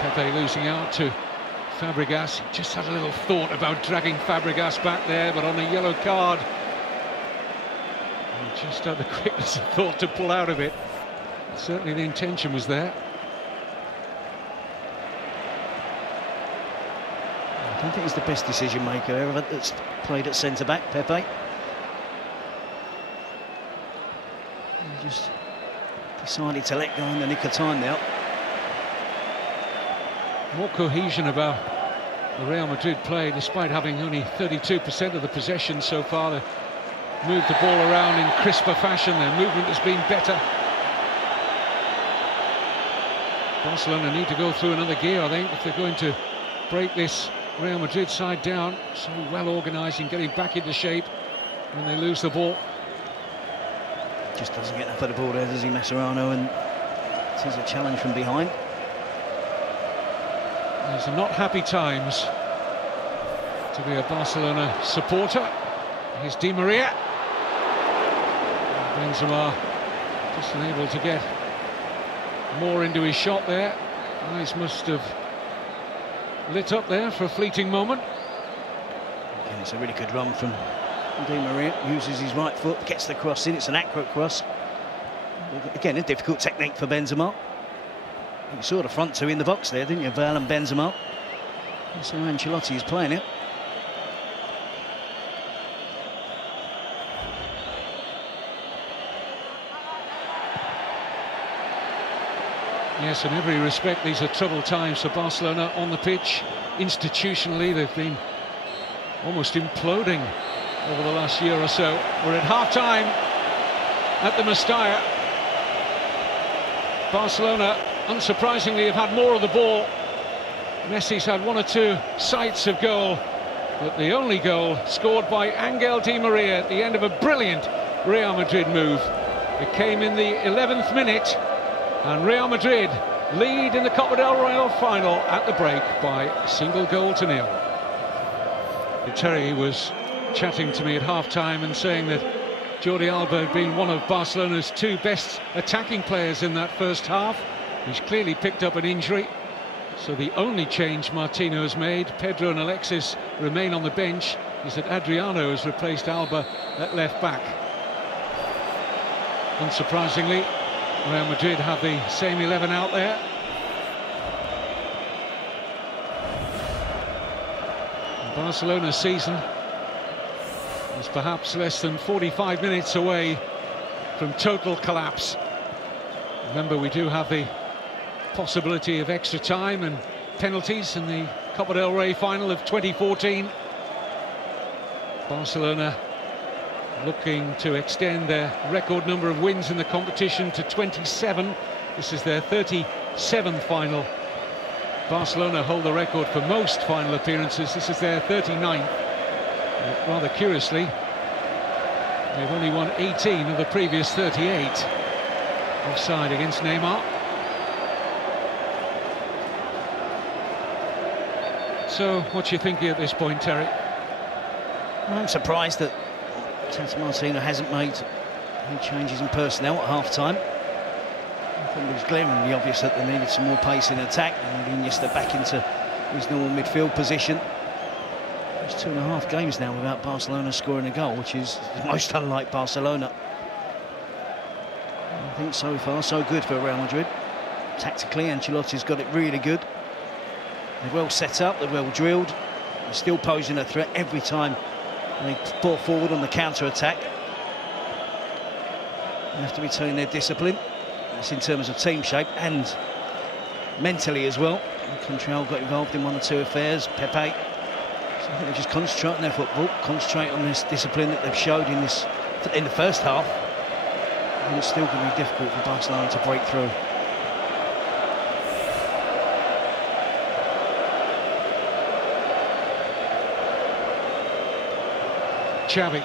Pepe losing out to Fabregas. He just had a little thought about dragging Fabregas back there, but on a yellow card, he just had the quickness of thought to pull out of it. Certainly the intention was there. I don't think he's the best decision maker ever that's played at centre-back, Pepe. He just decided to let go in the nick of time now. More cohesion about the Real Madrid play, despite having only 32% of the possession so far. They moved the ball around in crisper fashion. Their movement has been better. Barcelona need to go through another gear, I think, if they're going to break this Real Madrid side down. So well organised in getting back into shape when they lose the ball. Just doesn't get enough of the ball there, does he, Mascherano? And it is a challenge from behind. These are not happy times to be a Barcelona supporter. Here's Di Maria. Benzema just unable to get more into his shot there. Eyes must have lit up there for a fleeting moment. And it's a really good run from Di Maria. Uses his right foot, gets the cross in. It's an accurate cross. Again, a difficult technique for Benzema. You saw the front two in the box there, didn't you, Bale and Benzema? That's how Ancelotti is playing it. Yes, in every respect, these are troubled times for Barcelona on the pitch. Institutionally, they've been almost imploding over the last year or so. We're at half-time at the Mestalla. Barcelona, unsurprisingly, have had more of the ball. Messi's had one or two sights of goal, but the only goal scored by Angel Di Maria at the end of a brilliant Real Madrid move. It came in the 11th minute, and Real Madrid lead in the Copa del Rey final at the break by a single goal to nil. Terry was chatting to me at half-time and saying that Jordi Alba had been one of Barcelona's two best attacking players in that first half. He's clearly picked up an injury. So the only change Martino has made, Pedro and Alexis remain on the bench, is that Adriano has replaced Alba at left back. Unsurprisingly, Real Madrid have the same 11 out there. Barcelona's season is perhaps less than 45 minutes away from total collapse. Remember, we do have the possibility of extra time and penalties in the Copa del Rey final of 2014. Barcelona looking to extend their record number of wins in the competition to 27. This is their 37th final. Barcelona hold the record for most final appearances. This is their 39th. Rather curiously, they've only won 18 of the previous 38. Offside against Neymar. So, what do you think at this point, Terry? I'm surprised that Martino hasn't made any changes in personnel at half-time. I think it was glaringly obvious that they needed some more pace in attack, and Iniesta back into his normal midfield position. It's 2.5 games now without Barcelona scoring a goal, which is most unlike Barcelona. I think so far so good for Real Madrid. Tactically, Ancelotti's got it really good. They're well set up, they're well drilled. They're still posing a threat every time they pour forward on the counter-attack. They have to retain their discipline. That's in terms of team shape and mentally as well. Control got involved in one or two affairs, Pepe. So I think they just concentrate on their football, concentrate on this discipline that they've showed in the first half. And it's still going to be difficult for Barcelona to break through. Xavi.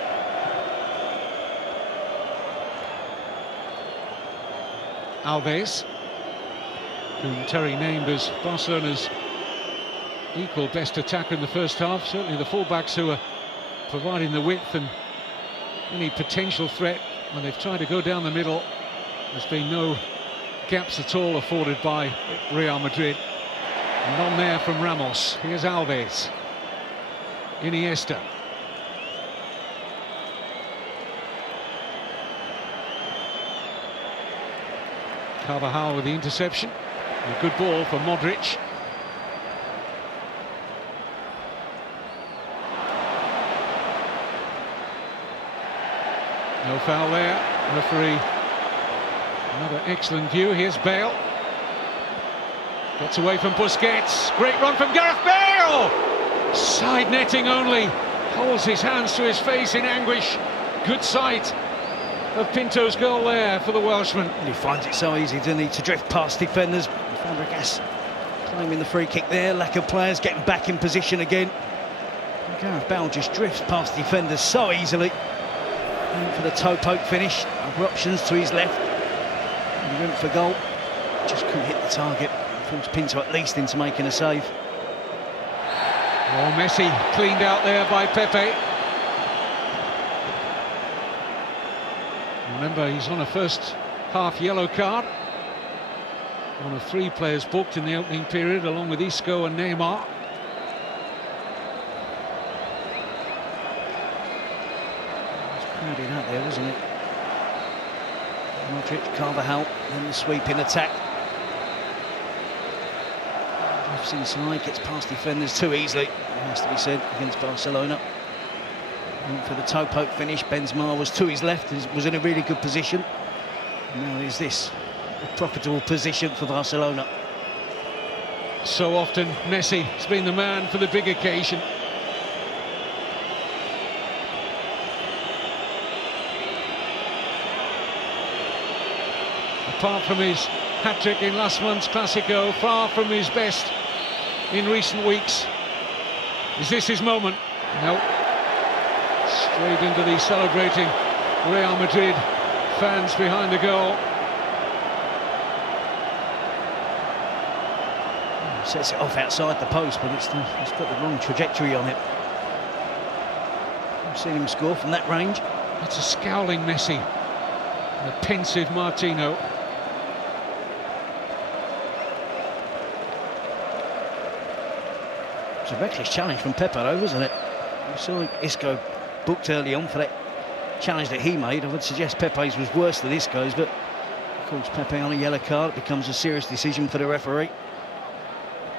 Alves, whom Terry named as Barcelona's equal best attacker in the first half. Certainly the fullbacks who are providing the width and any potential threat when they've tried to go down the middle. There's been no gaps at all afforded by Real Madrid. None there from Ramos. Here's Alves. Iniesta. Carvajal with the interception. A good ball for Modric. No foul there. Referee. Another excellent view. Here's Bale. Gets away from Busquets. Great run from Gareth Bale! Side netting only. Holds his hands to his face in anguish. Good sight of Pinto's goal there for the Welshman. And he finds it so easy, doesn't he, to drift past defenders. Fabregas claiming the free kick there. Lack of players getting back in position again. And Gareth Bale just drifts past defenders so easily. And for the toe poke finish, other options to his left. And he went for goal. Just couldn't hit the target. Forced Pinto at least into making a save. Oh, Messi cleaned out there by Pepe. Remember, he's on a first half yellow card. One of 3 players booked in the opening period, along with Isco and Neymar. It was crowded out there, wasn't it? Modric, Carvajal, then the sweep in attack. Drifts inside, gets past defenders too easily, it has to be said, against Barcelona. And for the toe poke finish, Benzema was to his left, was in a really good position. And now is this a profitable position for Barcelona. So often Messi has been the man for the big occasion. Apart from his hat-trick in last month's Clásico, far from his best in recent weeks. Is this his moment? No. Straight into the celebrating Real Madrid fans behind the goal. Sets it off outside the post, but it's got the wrong trajectory on it. I've seen him score from that range. That's a scowling Messi and a pensive Martino. It's a reckless challenge from Pepe, though, wasn't it? We saw Isco booked early on for that challenge that he made. I would suggest Pepe's was worse than Isco's, but of course Pepe on a yellow card. It becomes a serious decision for the referee.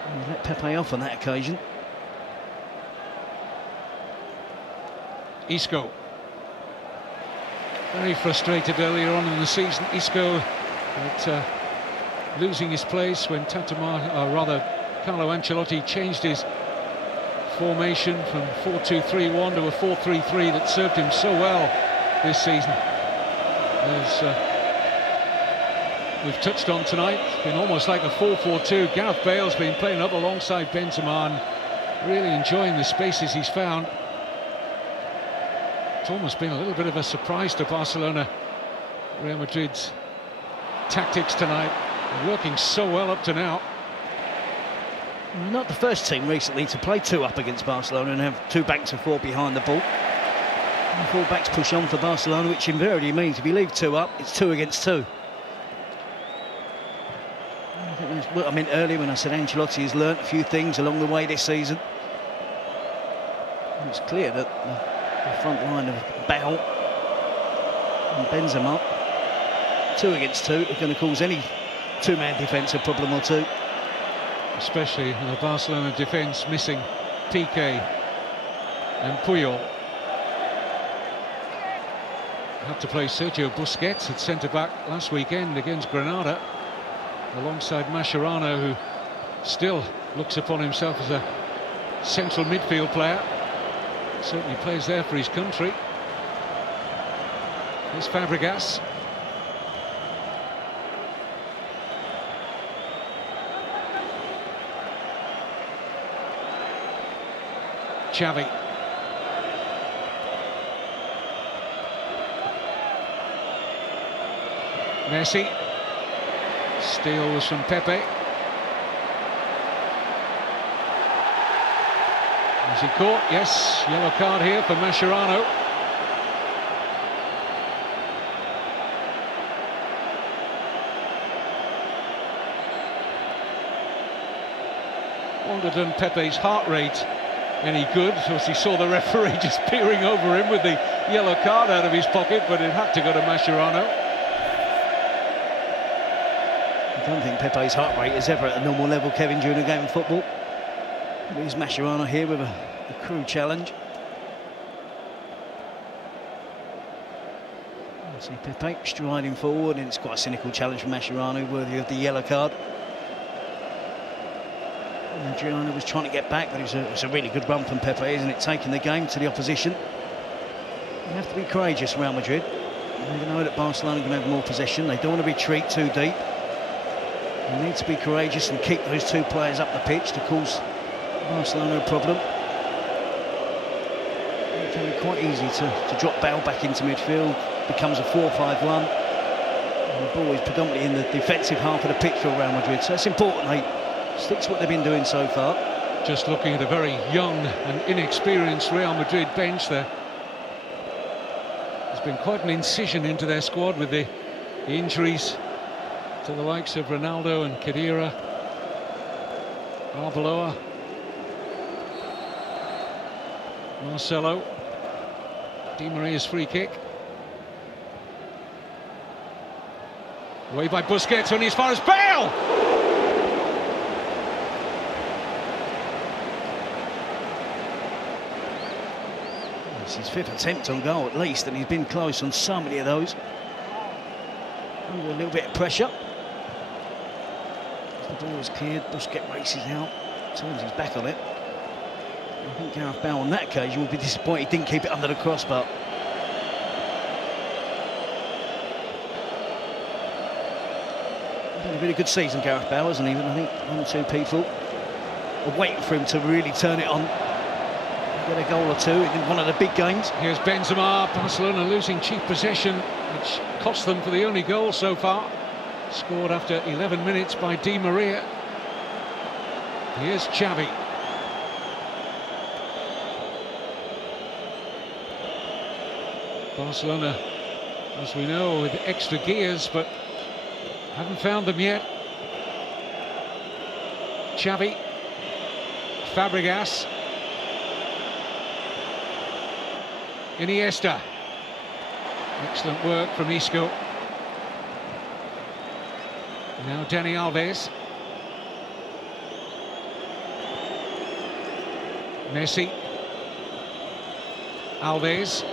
And he let Pepe off on that occasion. Isco. Very frustrated earlier on in the season, Isco, at losing his place when Carlo Ancelotti changed his formation from 4-2-3-1 to a 4-3-3 that served him so well this season. As we've touched on tonight, it's been almost like a 4-4-2. Gareth Bale's been playing up alongside Benzema and really enjoying the spaces he's found. It's almost been a little bit of a surprise to Barcelona. Real Madrid's tactics tonight, working so well up to now. Not the first team recently to play two up against Barcelona and have two backs and four behind the ball. And four backs push on for Barcelona, which invariably means if you leave two up, it's 2 against 2. I think that's what I meant earlier when I said Ancelotti has learnt a few things along the way this season. And it's clear that the front line of Bale and Benzema, 2 against 2, are going to cause any two-man defence a problem or two. Especially in the Barcelona defence missing Piqué and Puyol. Had to play Sergio Busquets at centre-back last weekend against Granada, alongside Mascherano, who still looks upon himself as a central midfield player. Certainly plays there for his country. Here's Fabregas. Xavi. Messi. Steal was from Pepe. Is he caught? Yes, yellow card here for Mascherano. Wondered on Pepe's heart rate any good, as he saw the referee just peering over him with the yellow card out of his pocket, but it had to go to Mascherano. I don't think Pepe's heart rate is ever at a normal level, Kevin, during a game of football. Here's Mascherano here with a crude challenge. You see Pepe striding forward, and it's quite a cynical challenge from Mascherano, worthy of the yellow card. Adriano was trying to get back, but it was a really good run from Pepe, isn't it? Taking the game to the opposition. You have to be courageous, Real Madrid. They know that Barcelona can have more possession. They don't want to retreat too deep. They need to be courageous and keep those two players up the pitch to cause Barcelona a problem. It can be quite easy to drop Bale back into midfield. Becomes a 4-5-1. And the ball is predominantly in the defensive half of the pitch for Real Madrid, so it's important they stick to what they've been doing so far. Just looking at a very young and inexperienced Real Madrid bench there. There's been quite an incision into their squad with the injuries to the likes of Ronaldo and Khedira, Arbeloa, Marcelo. Di Maria's free kick. Away by Busquets, only as far as Bale! It's his 5th attempt on goal at least, and he's been close on so many of those. Under a little bit of pressure. The ball is cleared, Busquets races out, turns his back on it. I think Gareth Bale on that occasion would be disappointed he didn't keep it under the crossbar. He's had a really good season, Gareth Bale, hasn't he? But I think 1 or 2 people are waiting for him to really turn it on. Get a goal or two in one of the big games. Here's Benzema. Barcelona losing cheap possession, which cost them for the only goal so far. Scored after 11 minutes by Di Maria. Here's Xavi. Barcelona, as we know, with extra gears, but haven't found them yet. Xavi, Fabregas, Iniesta. Excellent work from Isco. Now Dani Alves. Messi. Alves.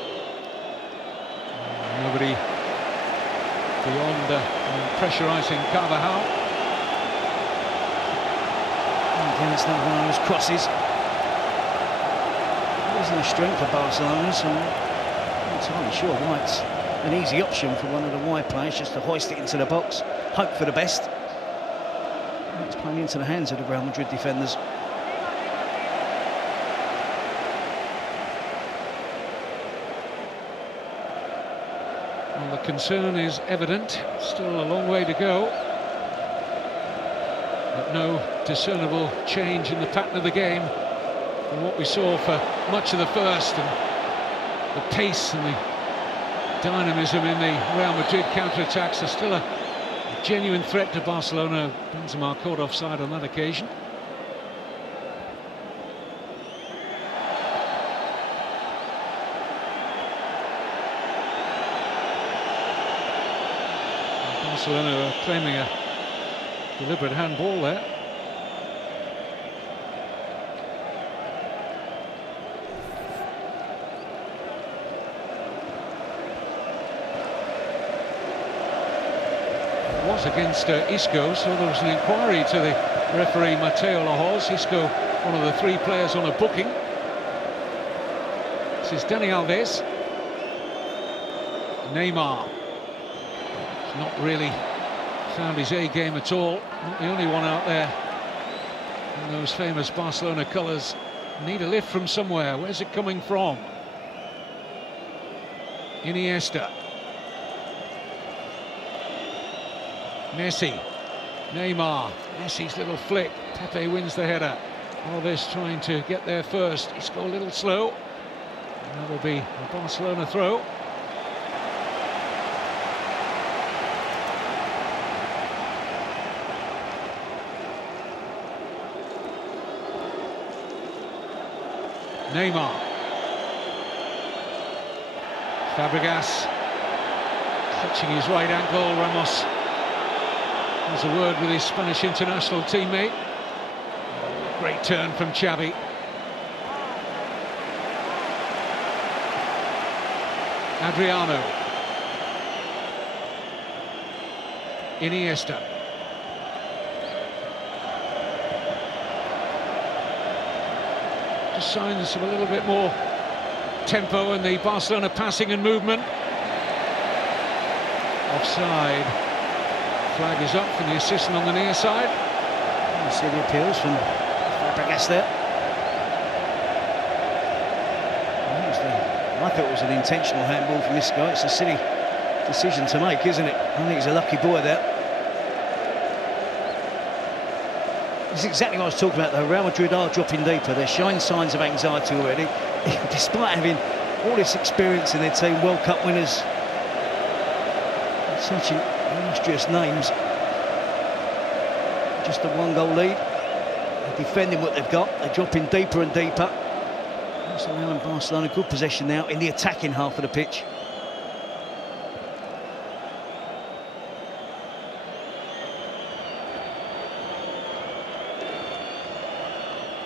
Nobody beyond pressurising Carvajal. Again, it's not one of those crosses. It isn't a strength for Barcelona, so I'm not entirely sure why it's an easy option for one of the wide players just to hoist it into the box, hope for the best. And it's playing into the hands of the Real Madrid defenders. Well, the concern is evident. Still a long way to go. But no discernible change in the pattern of the game from what we saw for much of the first. And the pace and the dynamism in the Real Madrid counter-attacks are still a genuine threat to Barcelona. Benzema caught offside on that occasion. Barcelona are claiming a deliberate handball there. It was against Isco, so there was an inquiry to the referee Mateo Lahoz. Isco, one of the three players on a booking. This is Dani Alves. Neymar. Not really found his A game at all. Not the only one out there in those famous Barcelona colours. Need a lift from somewhere. Where's it coming from? Iniesta. Messi. Neymar. Messi's little flick. Pepe wins the header. Alves trying to get there first. He's got a little slow. And that'll be a Barcelona throw. Neymar. Fabregas touching his right ankle. Ramos has a word with his Spanish international teammate. Great turn from Xavi. Adriano. Iniesta. Just signs of a little bit more tempo in the Barcelona passing and movement. Offside. Flag is up from the assistant on the near side. You see the appeals from Fabregas there. I thought it was an intentional handball from this guy. It's a silly decision to make, isn't it? I think he's a lucky boy there. This is exactly what I was talking about, though. Real Madrid are dropping deeper. They're showing signs of anxiety already, despite having all this experience in their team, World Cup winners, such illustrious names. Just a one-goal lead. They're defending what they've got. They're dropping deeper and deeper. That's allowing Barcelona good possession now in the attacking half of the pitch.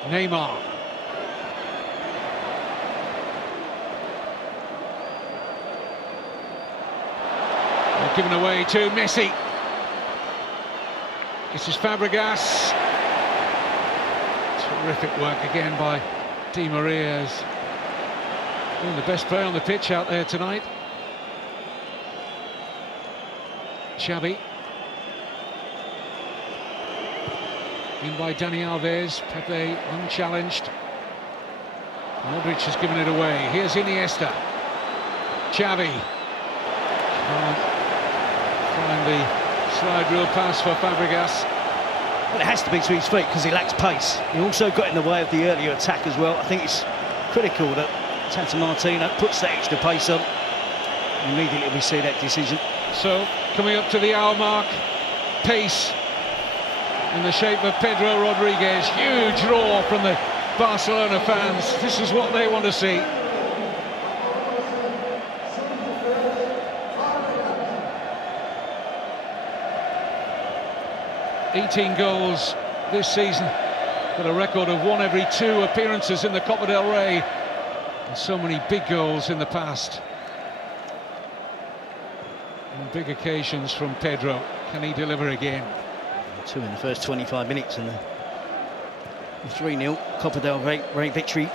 Neymar. They're given away to Messi. This is Fabregas. Terrific work again by Di Maria's being the best player on the pitch out there tonight. Xavi. In by Dani Alves. Pepe unchallenged. Modric has given it away. Here's Iniesta. Xavi. Can't find the slide rule pass for Fabregas. Well, it has to be to his feet because he lacks pace. He also got in the way of the earlier attack as well. I think it's critical that Tata Martino puts that extra pace on. Immediately we see that decision. So, coming up to the hour mark, pace in the shape of Pedro Rodriguez. Huge roar from the Barcelona fans. This is what they want to see. "18 goals this season, got a record of 1 every 2 appearances in the Copa del Rey, and so many big goals in the past. And big occasions from Pedro. Can he deliver again?" 2 in the first 25 minutes, and the 3-0 Copa del Rey victory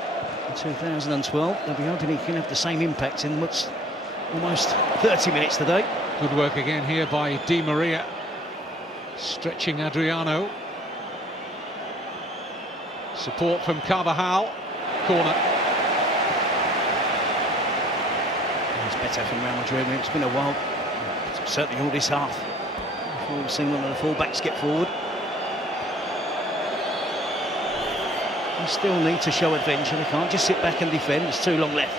in 2012. They'll be hoping he can have the same impact in what's almost 30 minutes today. Good work again here by Di Maria, stretching Adriano. Support from Carvajal. Corner. It's better from Real Madrid. It's been a while, certainly all this half, before we've seen one of the full-backs get forward. They still need to show adventure. They can't just sit back and defend. There's too long left.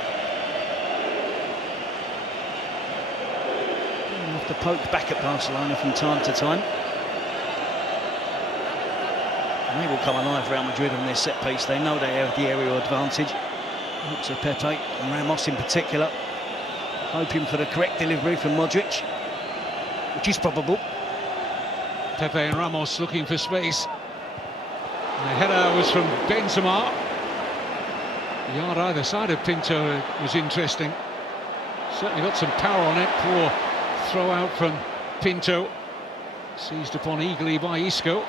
They have to poke back at Barcelona from time to time. And they will come alive, Real Madrid, on their set piece. They know they have the aerial advantage. Looks at Pepe and Ramos in particular, hoping for the correct delivery from Modric, which is probable. Pepe and Ramos looking for space. And the header was from Benzema. The yard either side of Pinto was interesting. Certainly got some power on it. Poor throw out from Pinto. Seized upon eagerly by Isco.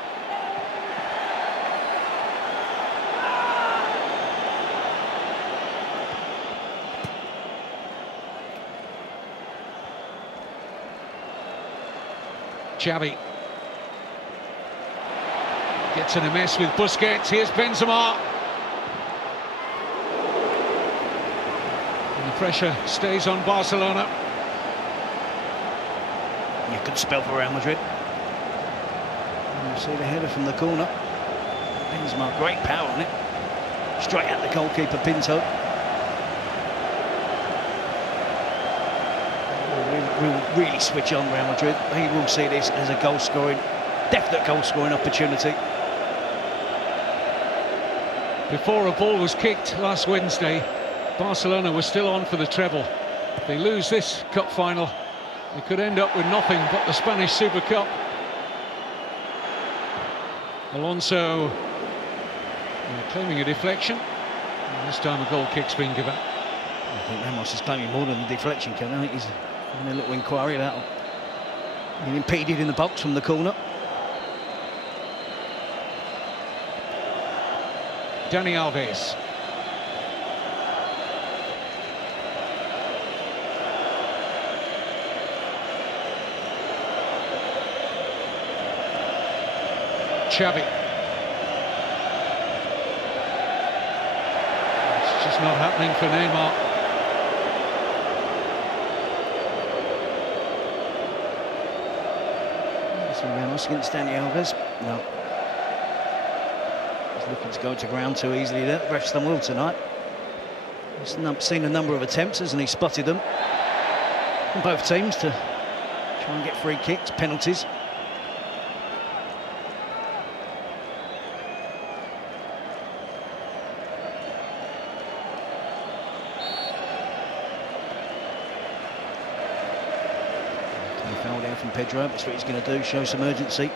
Xavi gets in a mess with Busquets. Here's Benzema. And the pressure stays on Barcelona. Yeah, good spell for Real Madrid. And you see the header from the corner. Benzema, great power on it. Straight at the goalkeeper, Pinto. Will really switch on Real Madrid. He will see this as a definite goal-scoring opportunity. Before a ball was kicked last Wednesday, Barcelona was still on for the treble. If they lose this cup final, they could end up with nothing but the Spanish Super Cup. Alonso claiming a deflection. And this time a goal kick's been given. I think Ramos is claiming more than the deflection, Kevin. I think he's having a little inquiry about being impeded in the box from the corner. Dani Alves. Xavi. It's just not happening for Neymar. Ramos against Dani Alves. No. He's looking to go to ground too easily there. Ref's done well tonight. He's seen a number of attempts, hasn't he? Spotted them from both teams to try and get free kicks, penalties. Foul there from Pedro. That's what he's going to do, show some urgency.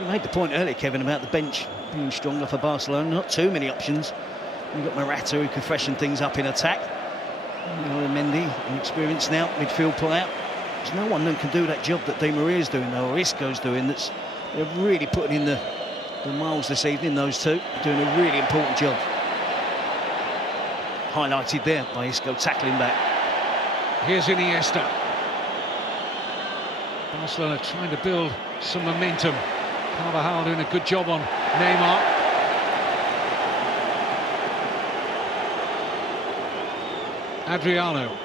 You made the point earlier, Kevin, about the bench being stronger for Barcelona. Not too many options. You've got Morata, who can freshen things up in attack. Mendy, an experienced now midfield player. There's no one that can do that job that Di Maria's doing, though, or Isco's doing. They're really putting in the miles this evening, those two, doing a really important job. Highlighted there by Isco tackling back. Here's Iniesta. Barcelona trying to build some momentum. Carvajal doing a good job on Neymar. Adriano.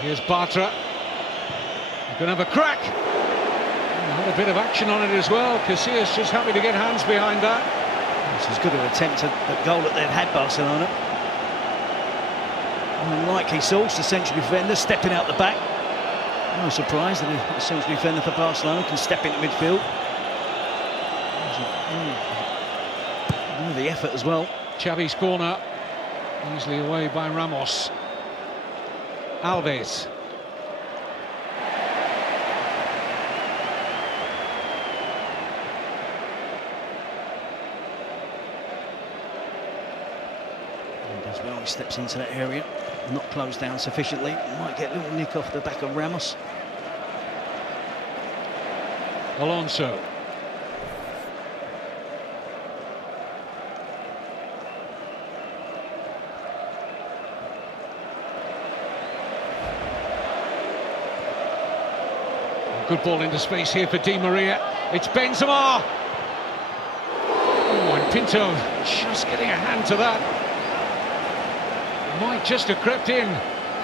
Here's Bartra. He's going to have a crack. Had a bit of action on it as well. Casillas just happy to get hands behind that. It's as good an attempt at goal that they've had, Barcelona. Unlikely source, the central defender stepping out the back. No surprise that the central defender for Barcelona can step into midfield. The effort as well. Xavi's corner, easily away by Ramos. Alves. As well, he steps into that area, not closed down sufficiently. Might get a little nick off the back of Ramos. Alonso. Good ball into space here for Di Maria. It's Benzema. Oh, and Pinto just getting a hand to that. Might just have crept in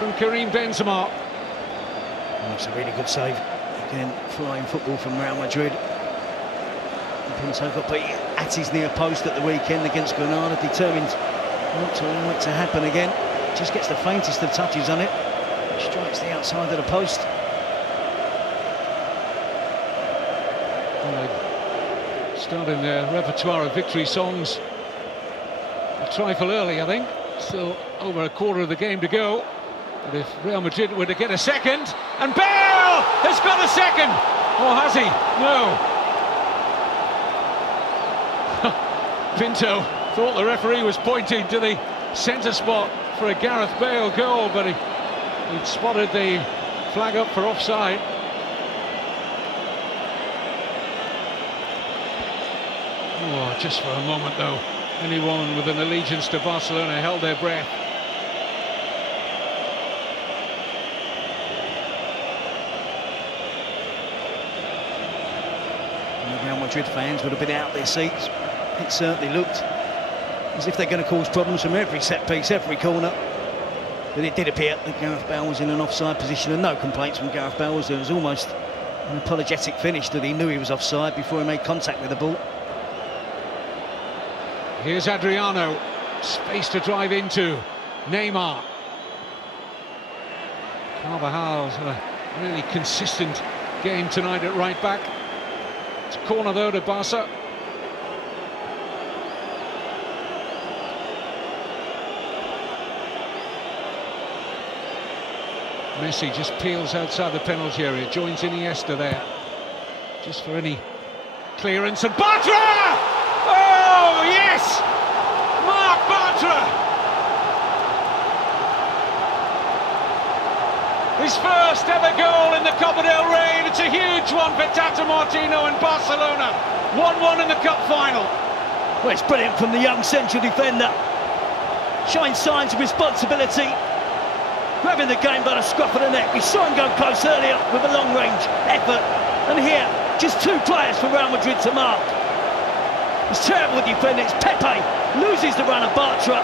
from Karim Benzema. That's a really good save. Again, flying football from Real Madrid. Pinto got beat at his near post at the weekend against Granada, determined not to allow it to happen again. Just gets the faintest of touches on it. Strikes the outside of the post. Starting their repertoire of victory songs a trifle early, I think. Still over a quarter of the game to go. But if Real Madrid were to get a second, and Bale has got a second! Or has he? No. Pinto thought the referee was pointing to the centre spot for a Gareth Bale goal, but he'd spotted the flag up for offside. Oh, just for a moment though, anyone with an allegiance to Barcelona held their breath. The Real Madrid fans would have been out their seats. It certainly looked as if they're going to cause problems from every set piece, every corner. But it did appear that Gareth Bale was in an offside position, and no complaints from Gareth Bale. There was almost an apologetic finish that he knew he was offside before he made contact with the ball. Here's Adriano, space to drive into. Neymar. Carvajal's had a really consistent game tonight at right back. It's a corner though to Barca. Messi just peels outside the penalty area, joins Iniesta there, just for any clearance, and Bartra! Oh, yes! Marc Bartra! His first ever goal in the Copa del Rey. It's a huge one for Tata Martino and Barcelona. 1-1 in the cup final. Well, it's brilliant from the young central defender. Showing signs of responsibility. Grabbing the game by the scruff of the neck. We saw him go close earlier with a long-range effort. And here, just two players for Real Madrid to mark. It's terrible defending. It's Pepe loses the run of Bartra,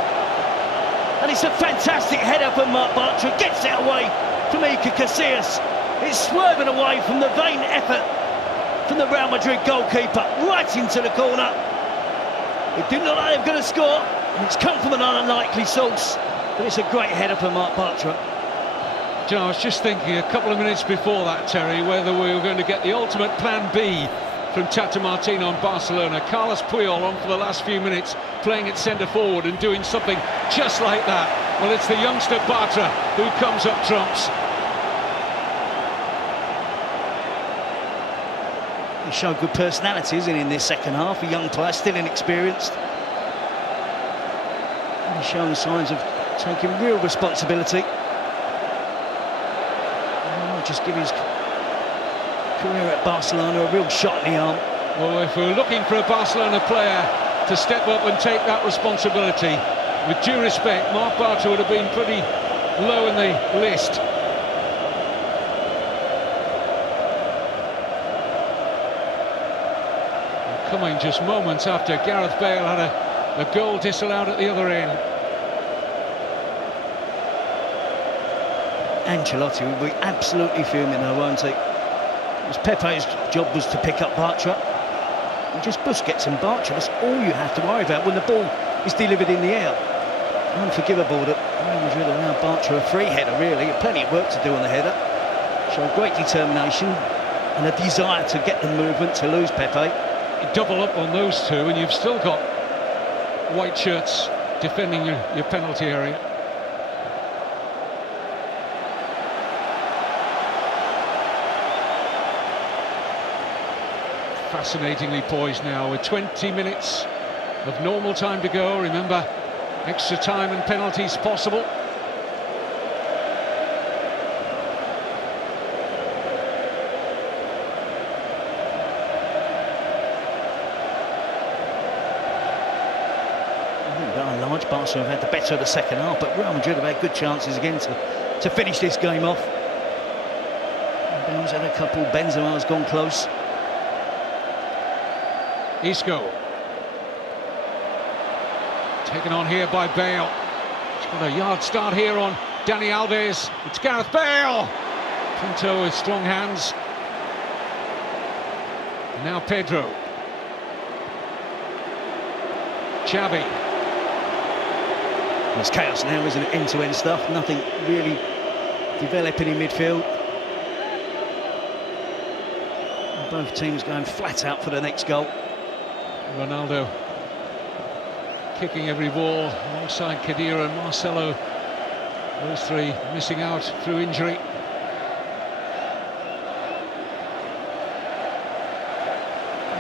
and it's a fantastic header from Marc Bartra. Gets it away from Iker Casillas. It's swerving away from the vain effort from the Real Madrid goalkeeper, right into the corner. It didn't look like they were going to score, and it's come from an unlikely source. But it's a great header for Marc Bartra. You know, I was just thinking a couple of minutes before that, Terry, whether we were going to get the ultimate plan B from Tata Martino on Barcelona. Carlos Puyol on for the last few minutes, playing at centre forward and doing something just like that. Well, it's the youngster Bartra who comes up trumps. He showed good personalities in this second half. A young player, still inexperienced. And he's showing signs of taking real responsibility. And might just give his career at Barcelona a real shot in the arm. Well, if we were looking for a Barcelona player to step up and take that responsibility, with due respect, Marc Bartra would have been pretty low in the list. And coming just moments after Gareth Bale had a goal disallowed at the other end. Ancelotti will be absolutely fuming though, won't he? Because Pepe's job was to pick up Bartra. And just Busquets and Bartra, that's all you have to worry about when the ball is delivered in the air. Unforgivable that Real Madrid allowed Bartra a free header, really. Plenty of work to do on the header. Showed great determination and a desire to get the movement to lose Pepe. You double up on those two and you've still got white shirts defending your penalty area. Fascinatingly poised now with 20 minutes of normal time to go. Remember, extra time and penalties possible. By and large, Barca have had the better of the second half, but Real Madrid have had good chances again to finish this game off. Bale's had a couple, Benzema's gone close. Isco. Taken on here by Bale. He's got a yard start here on Dani Alves. It's Gareth Bale. Pinto with strong hands. And now Pedro. Xavi. There's chaos now, isn't it? End-to-end stuff. Nothing really developing in midfield. And both teams going flat out for the next goal. Ronaldo kicking every ball alongside Khedira and Marcelo. Those three missing out through injury.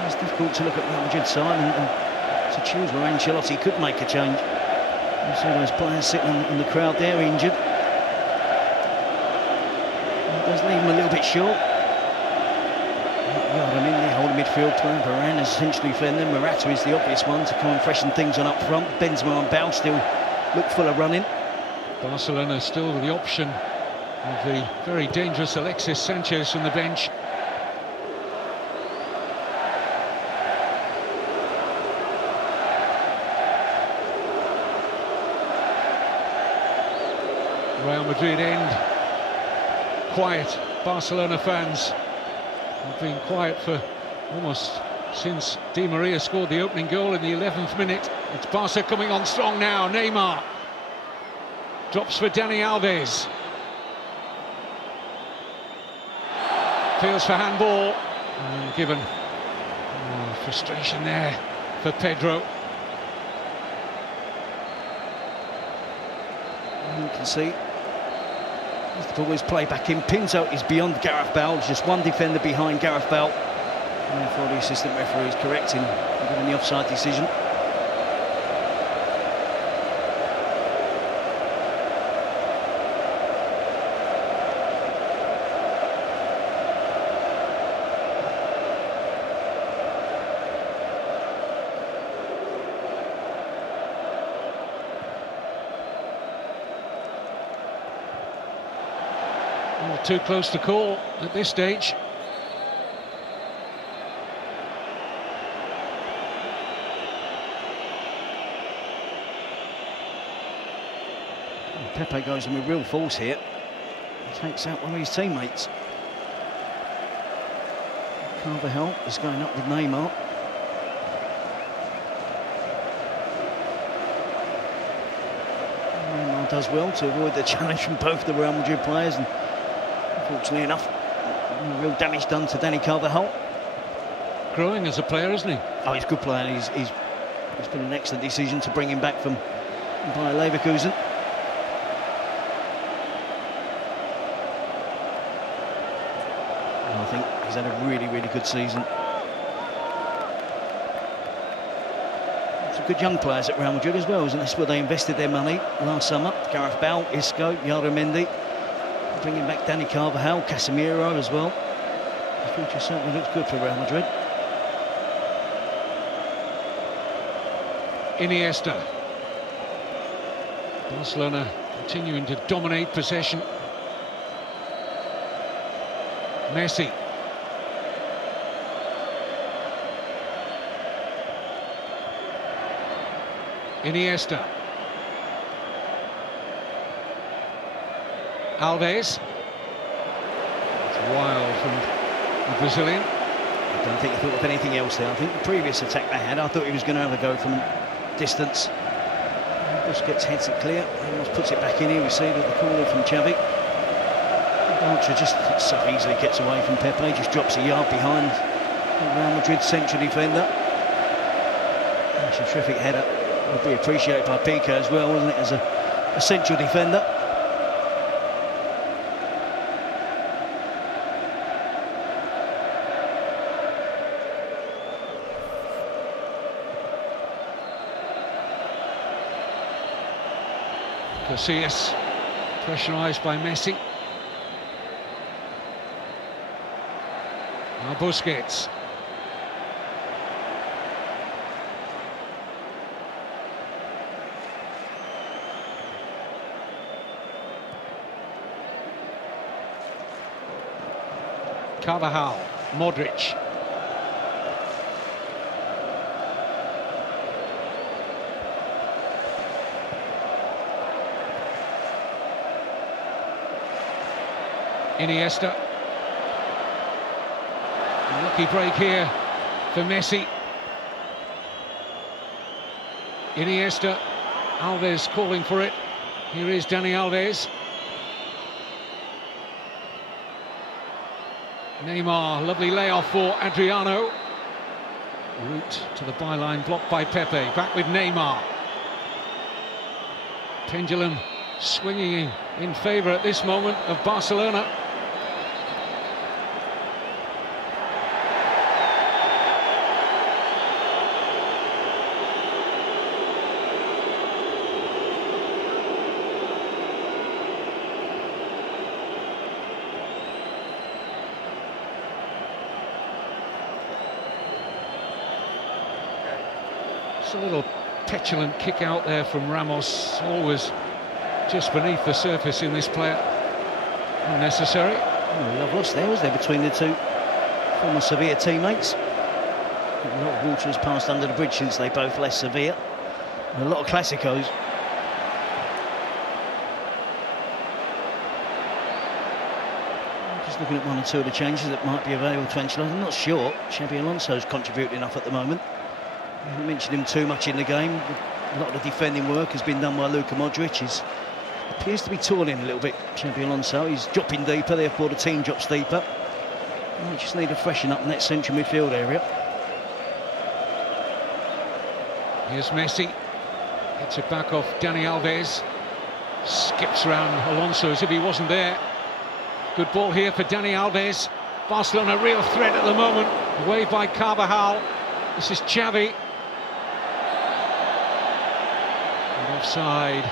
It's difficult to look at the Real Madrid side and to choose where Ancelotti could make a change. You see those players sitting in the crowd there, injured. It does leave them a little bit short. Holding midfield player, Varane is essentially filling them. Morata is the obvious one to come and freshen things on up front. Benzema and Bale still look full of running. Barcelona still with the option of the very dangerous Alexis Sanchez from the bench. Real Madrid end quiet. Barcelona fans have been quiet for almost since Di Maria scored the opening goal in the 11th minute. It's Barca coming on strong now. Neymar drops for Dani Alves. Feels for handball and given. Frustration there for Pedro. You can see the ball is played back in. Pinto is beyond Gareth Bale. There's just one defender behind Gareth Bale. And therefore the assistant referee is correct in giving the offside decision. Not too close to call at this stage. Pepe goes in with real force here. He takes out one of his teammates. Carvajal is going up with Neymar. Neymar does well to avoid the challenge from both the Real Madrid players, and unfortunately enough, real damage done to Dani Carvajal. Growing as a player, isn't he? Oh, he's a good player. He's been an excellent decision to bring him back from Bayer Leverkusen. I think he's had a really, really good season. Some good young players at Real Madrid as well, and that's where they invested their money last summer. Gareth Bale, Isco, Yaramendi, bringing back Dani Carvajal, Casemiro as well. The future certainly looks good for Real Madrid. Iniesta. Barcelona continuing to dominate possession. Messi. Iniesta. Alves. It's wild from the Brazilian. I don't think he thought of anything else there. I think the previous attack they had, I thought he was going to have a go from distance. Busquets heads it clear, almost puts it back in here. We see that the corner from Xavi. Bartra just so easily gets away from Pepe, just drops a yard behind Real Madrid's central defender. It's a terrific header. Would be appreciated by Piqué as well, wasn't it, as a central defender. Casillas pressurised by Messi. Now Busquets. Carvajal, Modric. Iniesta. A lucky break here for Messi. Iniesta. Alves calling for it. Here is Dani Alves. Neymar, lovely layoff for Adriano. Route to the byline blocked by Pepe. Back with Neymar. Pendulum swinging in favour at this moment of Barcelona. It's a little petulant kick out there from Ramos, always just beneath the surface in this player. Unnecessary. Oh, love lost there, was there, between the two former Sevilla teammates? A lot of water has passed under the bridge since they both left Sevilla. And a lot of Clásicos. Just looking at one or two of the changes that might be available to Ancelotti. I'm not sure. Xabi Alonso's contributing enough at the moment. I haven't mentioned him too much in the game. A lot of the defending work has been done by Luka Modric. He appears to be toiling a little bit, Xabi Alonso. He's dropping deeper, therefore the team drops deeper. Might just need to freshen up in that central midfield area. Here's Messi. Gets it back off Dani Alves. Skips around Alonso as if he wasn't there. Good ball here for Dani Alves. Barcelona real threat at the moment. Away by Carvajal. This is Xavi. And offside.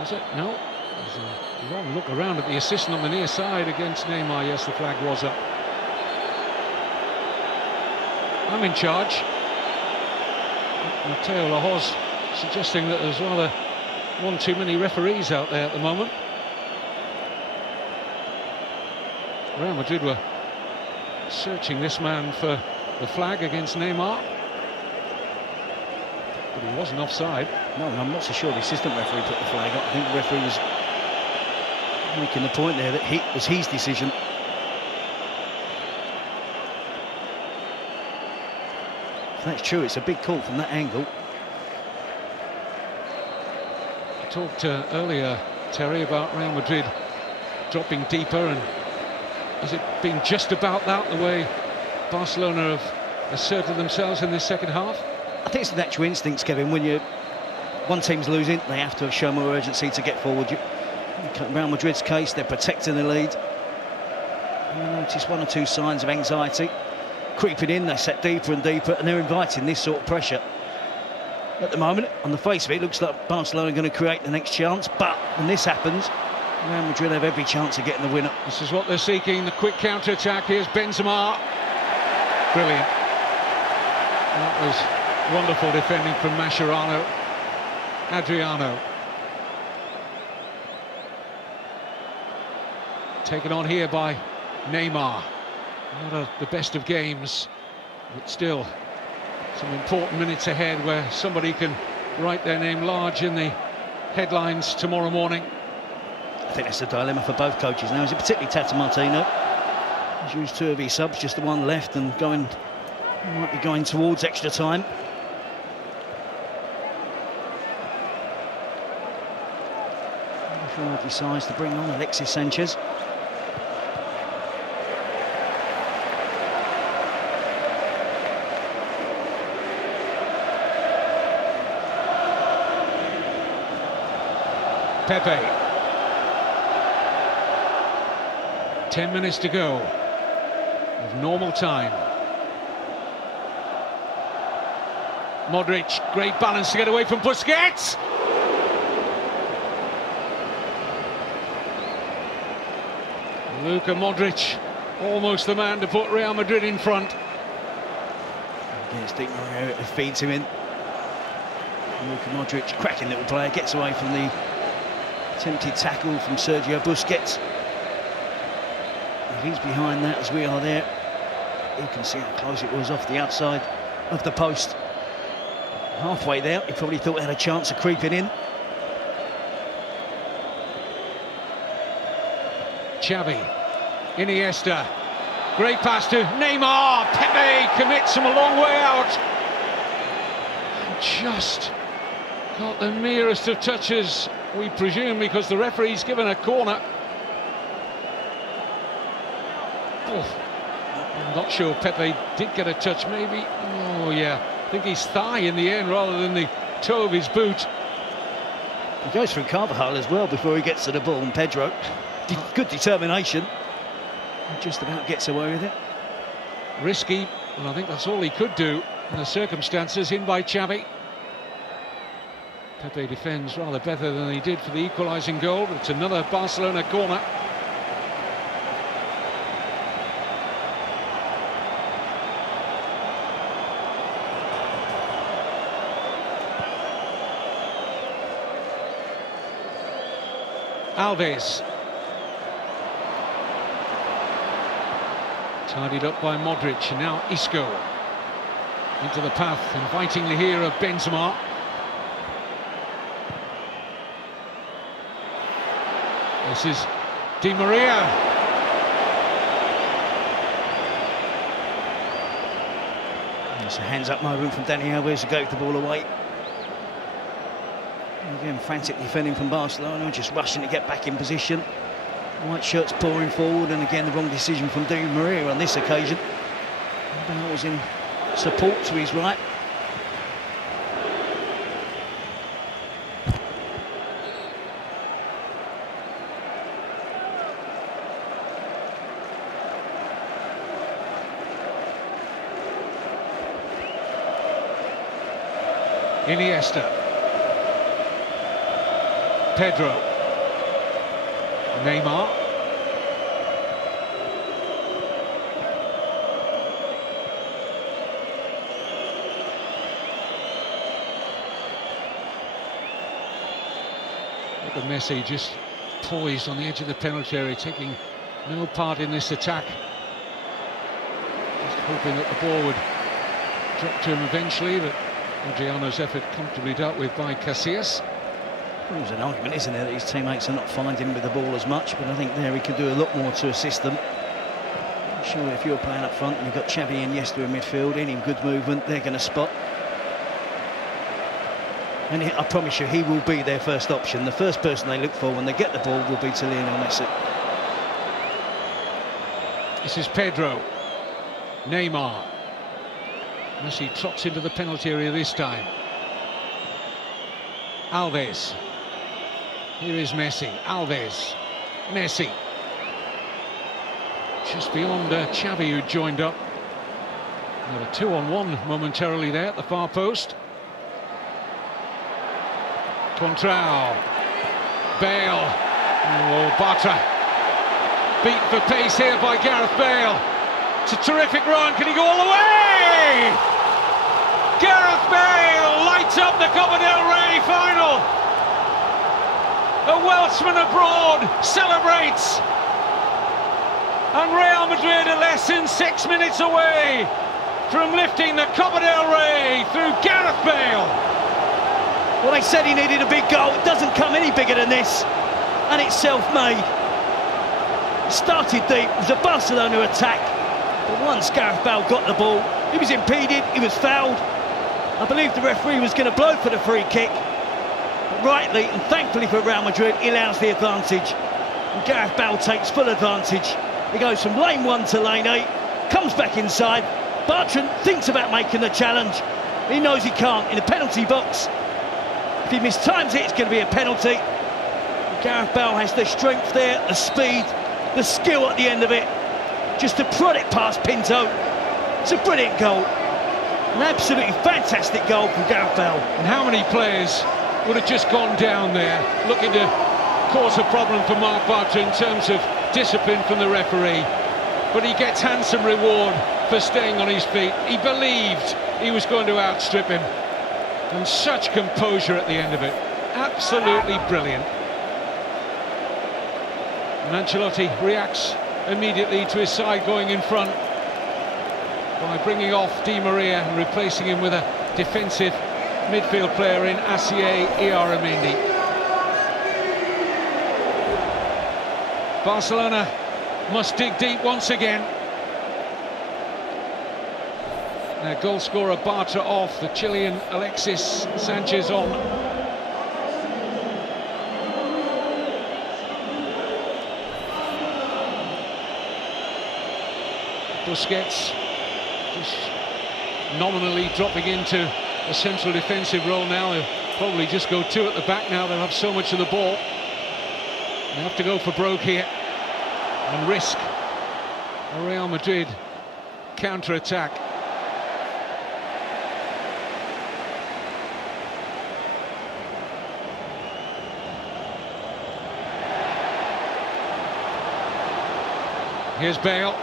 Was it? No. There's a long look around at the assistant on the near side against Neymar. Yes, the flag was up. I'm in charge. Mateo Lahoz suggesting that there's rather one too many referees out there at the moment. Real Madrid were searching this man for the flag against Neymar, but he wasn't offside. No, I'm not so sure the assistant referee put the flag up. I think the referee was making the point there that it was his decision. If that's true, it's a big call from that angle. I talked earlier, Terry, about Real Madrid dropping deeper, and has it been just about that, the way Barcelona have asserted themselves in this second half? I think it's the natural instincts, Kevin. When one team's losing, they have to show more urgency to get forward. In Real Madrid's case, they're protecting the lead. And I noticed one or two signs of anxiety creeping in. They set deeper and deeper, and they're inviting this sort of pressure. At the moment, on the face of it, it looks like Barcelona are going to create the next chance. But when this happens, Real Madrid have every chance of getting the winner. This is what they're seeking, the quick counter-attack. Here's Benzema. Brilliant. That was wonderful defending from Mascherano. Adriano. Taken on here by Neymar. Not the best of games, but still some important minutes ahead where somebody can write their name large in the headlines tomorrow morning. I think that's the dilemma for both coaches now. Is it particularly Tata Martino? He's used 2 of his subs, just the one left, and might be going towards extra time. Before he decides to bring on Alexis Sanchez. Pepe. 10 minutes to go of normal time. Modric, great balance to get away from Busquets. Luka Modric, almost the man to put Real Madrid in front. Against Di Maria, it feeds him in. Luka Modric, cracking little player, gets away from the attempted tackle from Sergio Busquets. If he's behind that, as we are there, you can see how close it was off the outside of the post. Halfway there, he probably thought he had a chance of creeping in. Xavi, Iniesta, great pass to Neymar. Pepe commits him a long way out. And just got the merest of touches, we presume, because the referee's given a corner. Oh, I'm not sure Pepe did get a touch, maybe. Oh yeah, I think his thigh in the end rather than the toe of his boot. He goes through Carvajal as well before he gets to the ball, and Pedro, good determination, just about gets away with it. Risky, and I think that's all he could do in the circumstances. In by Xavi. Pepe defends rather better than he did for the equalising goal, but it's another Barcelona corner. Alves. Tidied up by Modric, and now Isco. Into the path, invitingly here, of Benzema. This is Di Maria. It's a hands-up moment from Dani Alves to gave the ball away. Again, frantic defending from Barcelona, just rushing to get back in position. White shirts pouring forward, and again the wrong decision from Di Maria on this occasion. Bale was in support to his right. Iniesta. Pedro. Neymar. Look at Messi, just poised on the edge of the penalty area, taking no part in this attack. Just hoping that the ball would drop to him eventually, but Adriano's effort comfortably dealt with by Casillas. Well, there's an argument, isn't there, that his teammates are not finding him with the ball as much, but I think there he could do a lot more to assist them. Surely if you're playing up front and you've got Xavi and Iniesta in midfield, any good movement, they're going to spot. And I promise you, he will be their first option. The first person they look for when they get the ball will be to Lionel Messi. This is Pedro. Neymar. Messi trots into the penalty area this time. Alves. Here is Messi. Alves. Messi. Just beyond Xavi, who joined up. Got a 2-on-1 momentarily there at the far post. Contrao. Bale. Oh, Bartra. Beat for pace here by Gareth Bale. It's a terrific run. Can he go all the way? Gareth Bale lights up the Copa del Rey final. A Welshman abroad celebrates. And Real Madrid are less than 6 minutes away from lifting the Copa del Rey through Gareth Bale. Well, they said he needed a big goal. It doesn't come any bigger than this. and it's self-made. It started deep, it was a Barcelona attack, but once Gareth Bale got the ball, he was impeded, he was fouled. I believe the referee was going to blow for the free kick, but rightly and thankfully for Real Madrid, he allows the advantage. And Gareth Bale takes full advantage. He goes from lane 1 to lane 8, comes back inside. Bartra thinks about making the challenge. He knows he can't in the penalty box. If he mistimes it, it's going to be a penalty. Gareth Bale has the strength there, the speed, the skill at the end of it, just to prod it past Pinto. It's a brilliant goal. An absolutely fantastic goal from Gareth Bale. And how many players would have just gone down there looking to cause a problem for Marc Bartra in terms of discipline from the referee? But he gets handsome reward for staying on his feet. He believed he was going to outstrip him. And such composure at the end of it. Absolutely brilliant. And Ancelotti reacts immediately to his side going in front by bringing off Di Maria and replacing him with a defensive midfield player in Asier Iaramendi. Barcelona must dig deep once again. Their goal scorer Bartra off, the Chilean Alexis Sanchez on. Busquets just nominally dropping into a central defensive role now. He'll probably just go 2 at the back now. They'll have so much of the ball. They have to go for broke here and risk a Real Madrid counter-attack. Here's Bale.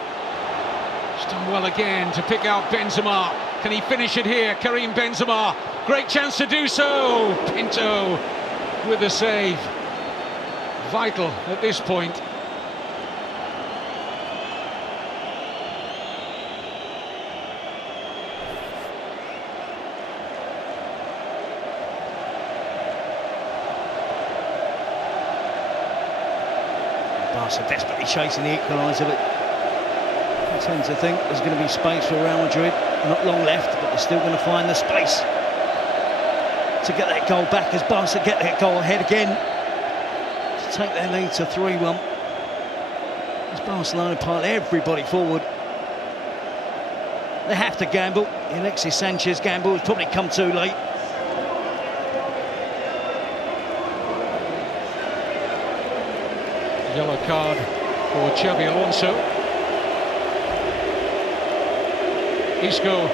He's done well again to pick out Benzema. Can he finish it here? Karim Benzema. Great chance to do so. Pinto with the save. Vital at this point. Barca desperately chasing the equaliser, but I tend to think there's going to be space for Real Madrid. Not long left, but they're still going to find the space to get that goal back as Barca get that goal ahead again to take their lead to 3-1. As Barcelona pile everybody forward, they have to gamble. The Alexis Sanchez gamble has probably come too late. Yellow card for Xabi Alonso. Isco,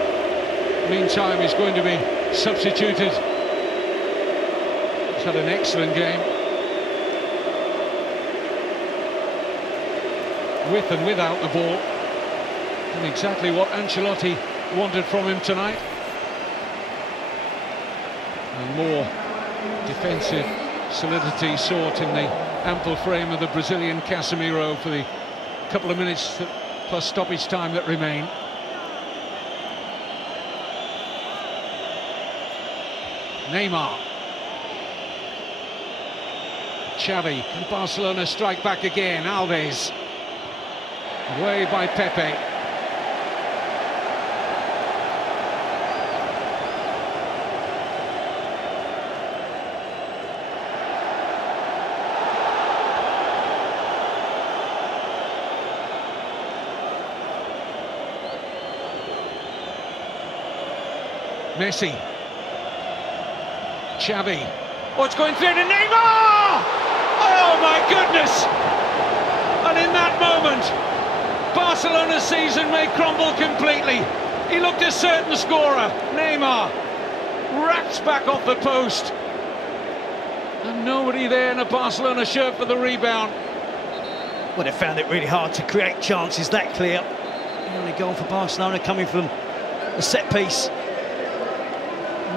meantime, is going to be substituted. He's had an excellent game. With and without the ball. And exactly what Ancelotti wanted from him tonight. And more defensive solidity sought in the ample frame of the Brazilian Casemiro for the couple of minutes plus stoppage time that remain. Neymar. Xavi. Can Barcelona strike back again? Alves. Away by Pepe. Messi. Xavi. Oh, it's going through to Neymar! Oh my goodness! And in that moment, Barcelona's season may crumble completely. He looked a certain scorer. Neymar racks back off the post. And nobody there in a Barcelona shirt for the rebound. Well, they found it really hard to create chances that clear. The only goal for Barcelona coming from a set piece.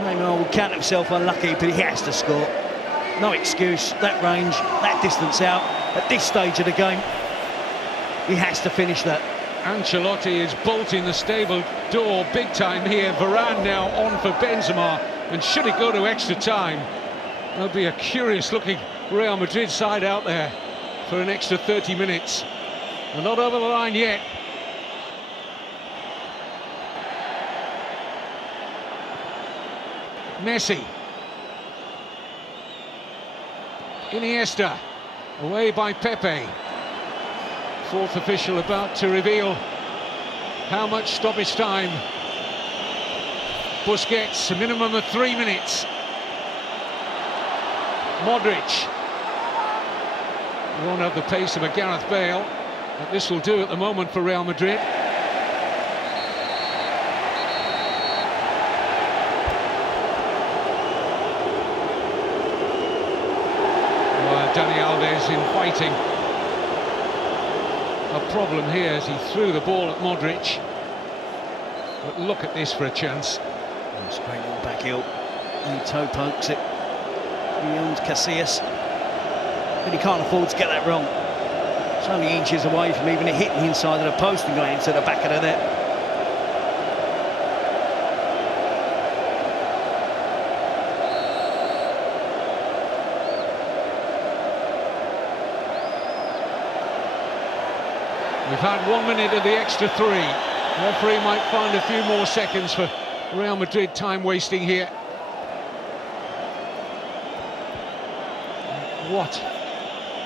Neymar will count himself unlucky, but he has to score. No excuse, that range, that distance out, at this stage of the game, he has to finish that. Ancelotti is bolting the stable door big time here. Varane now on for Benzema, and should it go to extra time, there'll be a curious looking Real Madrid side out there for an extra 30 minutes. They're not over the line yet. Messi. Iniesta. Away by Pepe. Fourth official about to reveal how much stoppage time. Busquets, a minimum of 3 minutes. Modric. He won't have the pace of a Gareth Bale, but this will do at the moment for Real Madrid. Dani Alves inviting a problem here as he threw the ball at Modric. But look at this for a chance. It's a great little back heel. And he toe pokes it beyond Casillas. But he can't afford to get that wrong. It's only inches away from even hitting the inside of the post and going into the back of the net. We've had 1 minute of the extra 3. The referee might find a few more seconds for Real Madrid time wasting here. What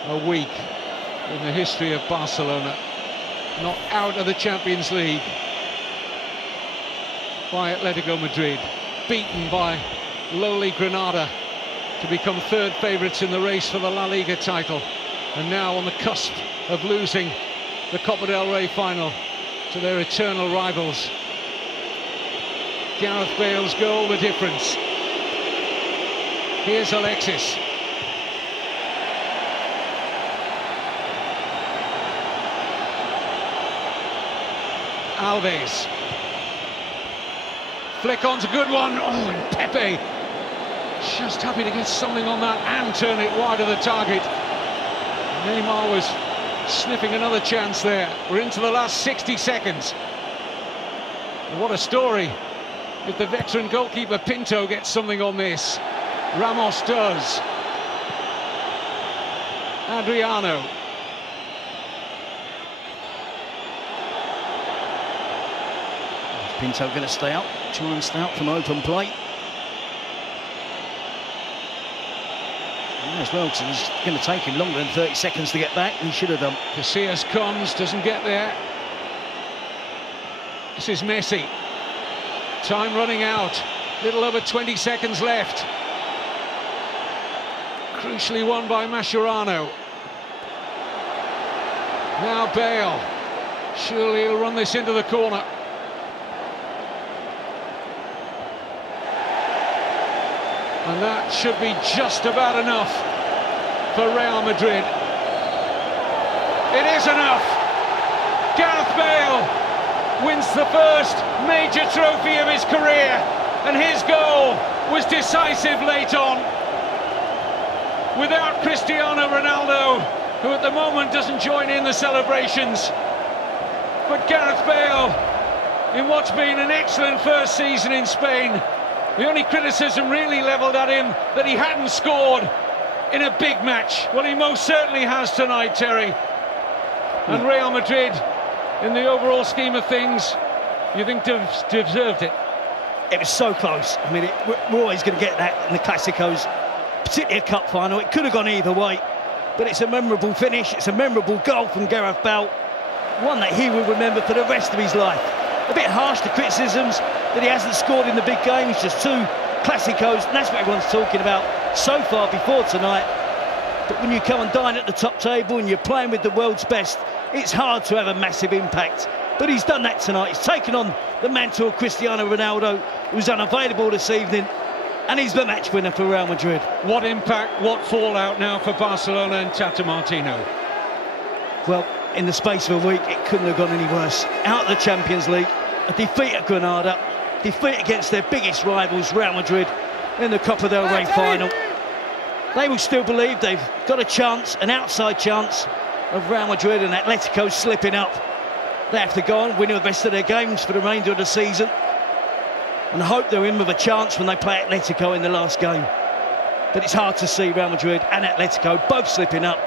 a week in the history of Barcelona. Not out of the Champions League by Atletico Madrid. Beaten by lowly Granada to become third favourites in the race for the La Liga title. And now on the cusp of losing the Copa del Rey final to their eternal rivals. Gareth Bale's goal, the difference. Here's Alexis. Alves. Flick on's a good one. Oh, and Pepe just happy to get something on that and turn it wide of the target. Neymar was sniffing another chance there. We're into the last 60 seconds. What a story if the veteran goalkeeper Pinto gets something on this. Ramos does. Adriano. Is Pinto going to stay out? Try and stay out from open play. As well, because it's going to take him longer than 30 seconds to get back. He should have done. Casillas comes, doesn't get there. This is Messi. Time running out. Little over 20 seconds left. Crucially won by Mascherano. Now Bale. Surely he'll run this into the corner. And that should be just about enough for Real Madrid. It is enough. Gareth Bale wins the first major trophy of his career, and his goal was decisive late on. Without Cristiano Ronaldo, who at the moment doesn't join in the celebrations. But Gareth Bale, in what's been an excellent first season in Spain, the only criticism really levelled at him that he hadn't scored in a big match. Well, he most certainly has tonight, Terry. And Real Madrid, in the overall scheme of things, you think deserved it? It was so close. I mean, we're always going to get that in the Clásicos, particularly a cup final. It could have gone either way, but it's a memorable finish. It's a memorable goal from Gareth Bale, one that he will remember for the rest of his life. A bit harsh, the criticisms that he hasn't scored in the big games, just 2 Clásicos, and that's what everyone's talking about so far before tonight. But when you come and dine at the top table and you're playing with the world's best, it's hard to have a massive impact. But he's done that tonight. He's taken on the mantle of Cristiano Ronaldo, who's unavailable this evening, and he's the match winner for Real Madrid. What impact, what fallout now for Barcelona and Tata Martino? Well, in the space of a week, it couldn't have gone any worse. Out of the Champions League, a defeat at Granada, defeat against their biggest rivals, Real Madrid, in the Copa del Rey final. They will still believe they've got a chance, an outside chance, of Real Madrid and Atletico slipping up. They have to go on, win the rest of their games for the remainder of the season, and hope they're in with a chance when they play Atletico in the last game. But it's hard to see Real Madrid and Atletico both slipping up,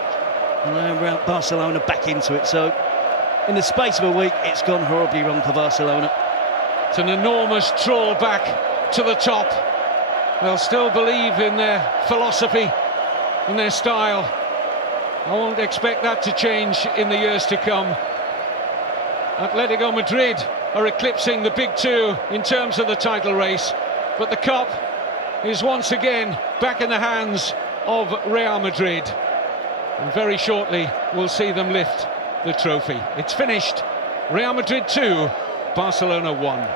and now Barcelona back into it. So in the space of a week, it's gone horribly wrong for Barcelona. It's an enormous trawl back to the top. They'll still believe in their philosophy and their style. I won't expect that to change in the years to come. Atletico Madrid are eclipsing the big two in terms of the title race, but the cup is once again back in the hands of Real Madrid, and very shortly we'll see them lift the trophy. It's finished. Real Madrid 2, Barcelona 1.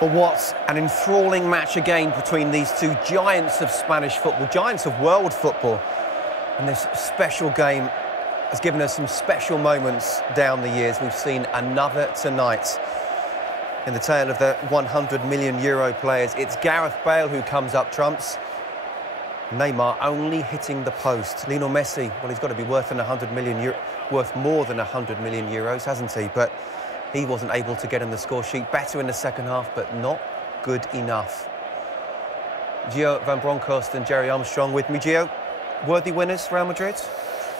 But what an enthralling match again between these two giants of Spanish football, giants of world football. And this special game has given us some special moments down the years. We've seen another tonight. In the tale of the €100 million players, it's Gareth Bale who comes up trumps. Neymar only hitting the post. Lionel Messi, well, he's got to be worth more than €100 million, hasn't he? But he wasn't able to get in the score sheet. Better in the second half, but not good enough. Gio Van Bronckhorst and Jerry Armstrong with me. Gio, worthy winners, Real Madrid,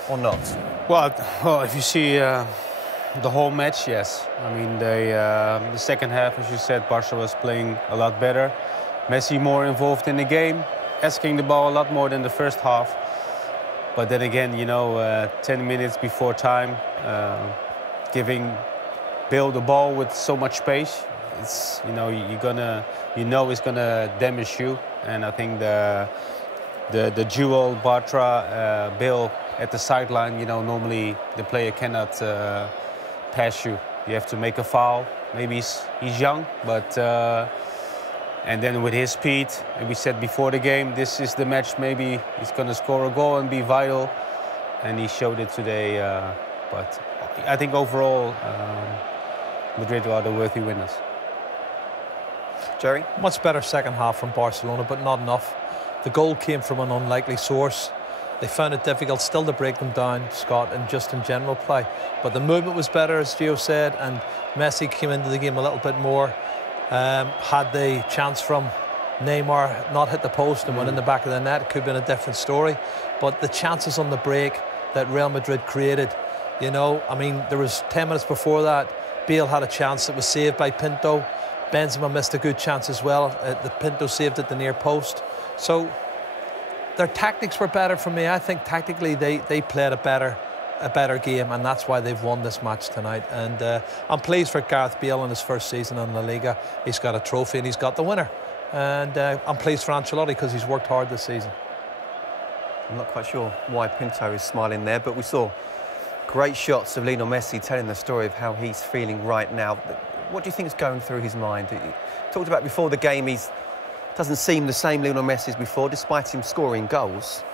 or not? Well, if you see the whole match, yes. I mean, the second half, as you said, Barca was playing a lot better. Messi more involved in the game, asking the ball a lot more than the first half. But then again, you know, 10 minutes before time, giving Bale the ball with so much space, it's, you know, it's gonna damage you. And I think the duel Bartra-Bale at the sideline, you know, normally the player cannot pass you. You have to make a foul. Maybe he's young, but and then with his speed, and we said before the game, this is the match. Maybe he's going to score a goal and be vital, and he showed it today. But I think overall, Madrid are the worthy winners. Jerry? Much better second half from Barcelona, but not enough. The goal came from an unlikely source. They found it difficult still to break them down, Scott, and just in general play. But the movement was better, as Gio said, and Messi came into the game a little bit more. Had the chance from Neymar not hit the post and went in the back of the net, it could have been a different story. But the chances on the break that Real Madrid created, you know, I mean, there was 10 minutes before that, Bale had a chance that was saved by Pinto. Benzema missed a good chance as well. The Pinto saved at the near post. So their tactics were better for me. I think tactically they played a better game, and that's why they've won this match tonight. And I'm pleased for Gareth Bale in his first season in La Liga. He's got a trophy and he's got the winner. And I'm pleased for Ancelotti because he's worked hard this season. I'm not quite sure why Pinto is smiling there, but we saw great shots of Lionel Messi telling the story of how he's feeling right now. What do you think is going through his mind? You talked about before the game, doesn't seem the same Lionel Messi as before, despite him scoring goals.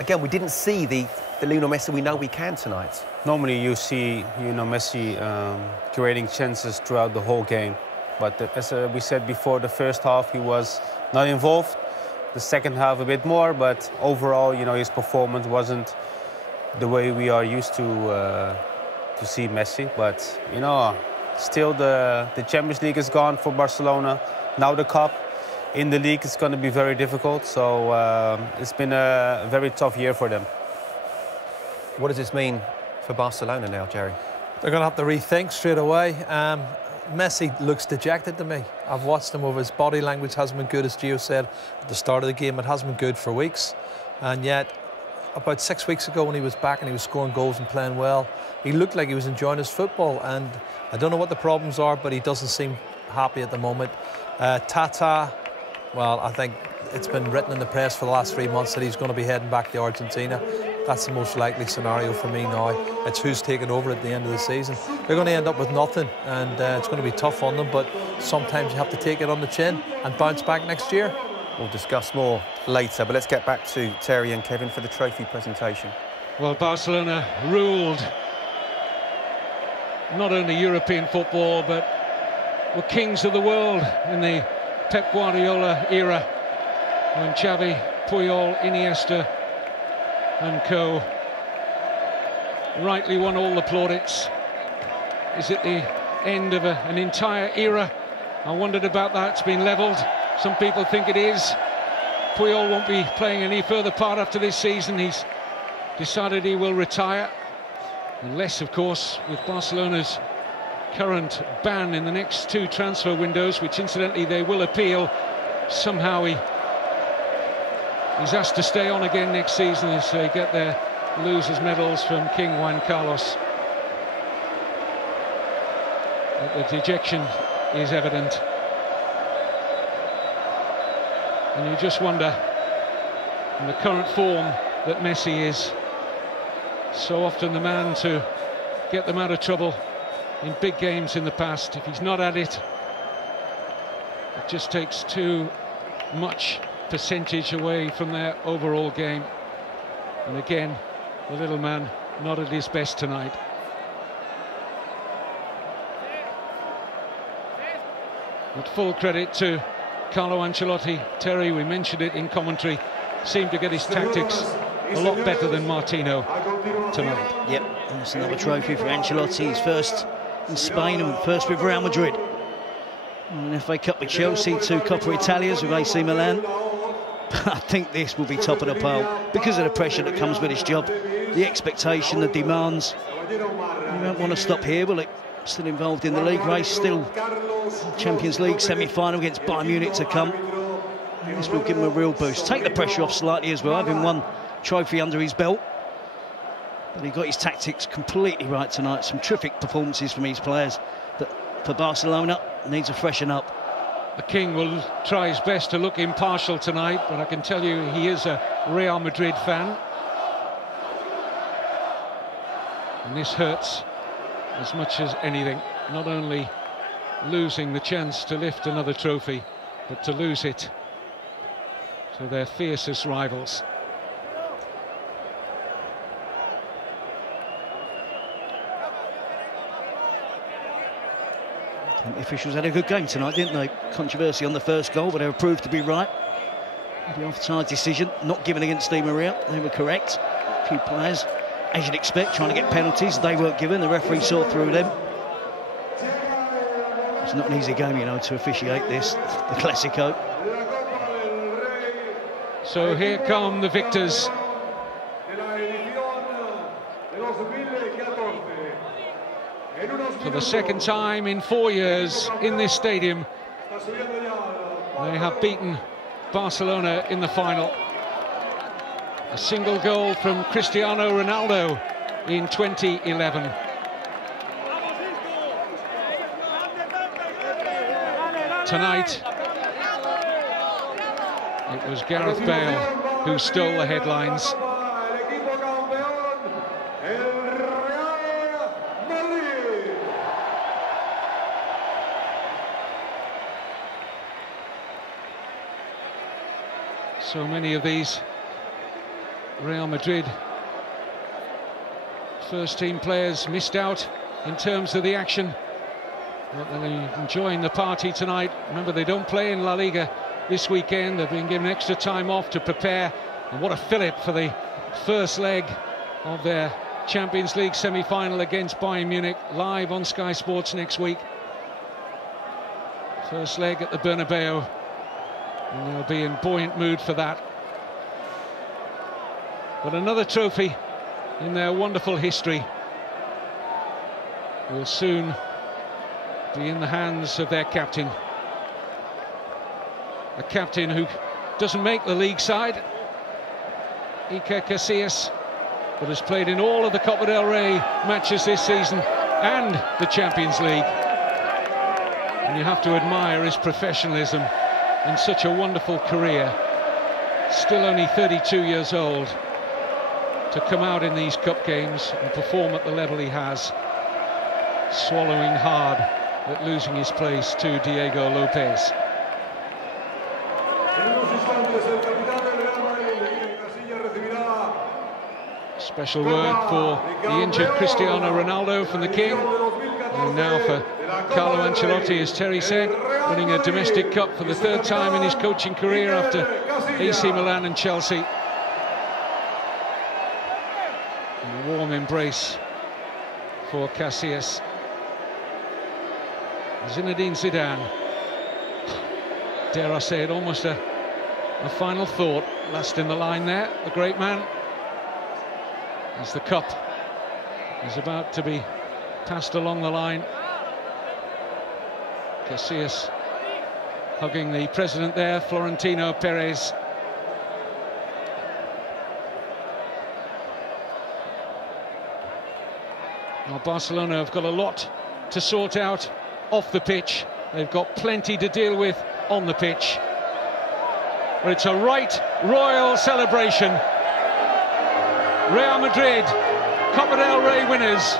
Again, we didn't see the Lionel Messi we know we can tonight. Normally you see, you know, Messi creating chances throughout the whole game. But as we said before, the first half he was not involved. The second half a bit more, but overall, you know, his performance wasn't the way we are used to see Messi. But, you know, still the Champions League is gone for Barcelona. Now the Cup. In the league, it's going to be very difficult. So it's been a very tough year for them. What does this mean for Barcelona now, Jerry? They're going to have to rethink straight away. Messi looks dejected to me. I've watched him over. His body language hasn't been good, as Gio said at the start of the game. It hasn't been good for weeks. And yet, about 6 weeks ago when he was back and he was scoring goals and playing well, he looked like he was enjoying his football. And I don't know what the problems are, but he doesn't seem happy at the moment. Tata, well, I think it's been written in the press for the last 3 months that he's going to be heading back to Argentina. That's the most likely scenario for me now. It's who's taking over at the end of the season. They're going to end up with nothing, and it's going to be tough on them, but sometimes you have to take it on the chin and bounce back next year. We'll discuss more later, but let's get back to Terry and Kevin for the trophy presentation. Well, Barcelona ruled not only European football, but were kings of the world in the Pep Guardiola era, when Xavi, Puyol, Iniesta and co rightly won all the plaudits. Is it the end of an entire era? I wondered about that. It's been levelled. Some people think it is. Puyol won't be playing any further part after this season. He's decided he will retire. Unless, of course, with Barcelona's current ban in the next 2 transfer windows, which incidentally they will appeal, somehow he's asked to stay on again next season as they get their losers' medals from King Juan Carlos. But the dejection is evident. And you just wonder, in the current form that Messi is, so often the man to get them out of trouble in big games in the past. If he's not at it, it just takes too much percentage away from their overall game. And again, the little man not at his best tonight. But full credit to Carlo Ancelotti. Terry, we mentioned it in commentary, seemed to get his tactics a lot better than Martino tonight. Yep, and it's another trophy for Ancelotti. His first in Spain and first with Real Madrid. An FA Cup with Chelsea, 2 Coppa Italias with AC Milan. But I think this will be top of the pile because of the pressure that comes with his job, the expectation, the demands. You don't want to stop here, will it? Still involved in the league race, still Champions League semi-final against Bayern Munich to come. This will give him a real boost. Take the pressure off slightly as well, having one trophy under his belt. But he got his tactics completely right tonight. Some terrific performances from his players. But for Barcelona, needs to freshen up. The King will try his best to look impartial tonight, but I can tell you he is a Real Madrid fan. And this hurts as much as anything. Not only losing the chance to lift another trophy, but to lose it to their fiercest rivals. The officials had a good game tonight, didn't they? Controversy on the first goal, but they were proved to be right. The offside decision, not given against Di Maria, they were correct. A few players, as you'd expect, trying to get penalties, they weren't given. The referee saw through them. It's not an easy game, you know, to officiate this, the Clásico. So here come the victors. For the second time in 4 years in this stadium, they have beaten Barcelona in the final. A single goal from Cristiano Ronaldo in 2011. Tonight, it was Gareth Bale who stole the headlines. So many of these Real Madrid first-team players missed out in terms of the action. But they're enjoying the party tonight. Remember, they don't play in La Liga this weekend. They've been given extra time off to prepare. And what a fillip for the first leg of their Champions League semi-final against Bayern Munich, live on Sky Sports next week. First leg at the Bernabeu. And they'll be in buoyant mood for that. But another trophy in their wonderful history will soon be in the hands of their captain. A captain who doesn't make the league side, Iker Casillas, but has played in all of the Copa del Rey matches this season and the Champions League. And you have to admire his professionalism in such a wonderful career. Still only 32 years old, to come out in these cup games and perform at the level he has, swallowing hard at losing his place to Diego Lopez. Special word for the injured Cristiano Ronaldo from the King, and now for Carlo Ancelotti, as Terry said, winning a domestic cup for the third time in his coaching career after AC Milan and Chelsea. And a warm embrace for Casillas. Zinedine Zidane, dare I say it, almost a A final thought, last in the line there, the great man, as the cup is about to be passed along the line. Casillas hugging the president there, Florentino Perez. Now Barcelona have got a lot to sort out off the pitch. They've got plenty to deal with on the pitch. But it's a right royal celebration. Real Madrid, Copa del Rey winners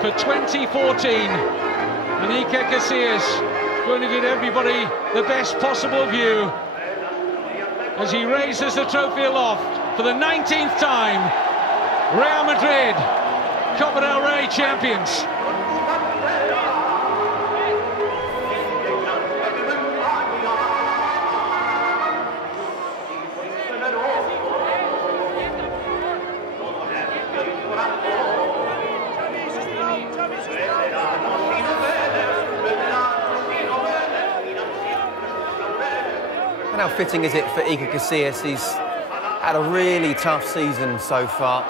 for 2014. And Iker Casillas going to give everybody the best possible view as he raises the trophy aloft for the 19th time. Real Madrid, Copa del Rey champions. And how fitting is it for Iker Casillas? He's had a really tough season so far.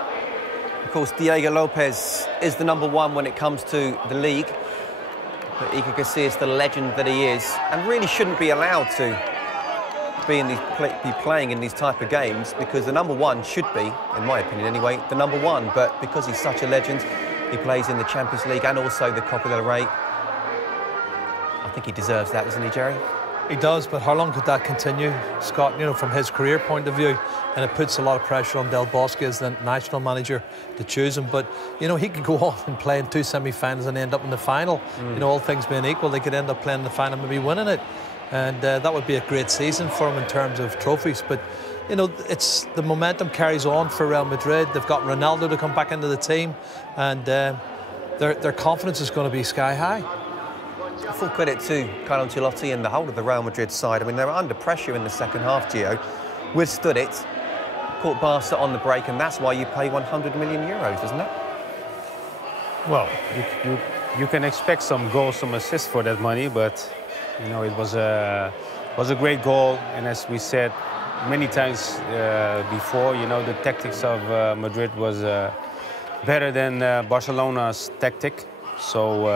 Of course, Diego Lopez is the #1 when it comes to the league. But Iker Casillas, the legend that he is, and really shouldn't be allowed to be playing in these type of games, because the #1 should be, in my opinion anyway, the #1. But because he's such a legend, he plays in the Champions League and also the Copa del Rey. I think he deserves that, doesn't he, Jerry? He does, but how long could that continue, Scott, you know, from his career point of view? And it puts a lot of pressure on Del Bosque as the national manager to choose him. But, you know, he could go on and play in 2 semi-finals and end up in the final. You know, all things being equal, they could end up playing in the final, maybe winning it. And that would be a great season for him in terms of trophies. But, you know, it's the momentum carries on for Real Madrid. They've got Ronaldo to come back into the team. And their confidence is going to be sky high. Full credit to Carlo Ancelotti and the whole of the Real Madrid side. I mean, they were under pressure in the second half, Gio. Withstood it, caught Barca on the break, and that's why you pay 100 million euros, isn't it? Well, you can expect some goals, some assists for that money, but you know, it was a great goal. And as we said many times before, you know, the tactics of Madrid was better than Barcelona's tactic. So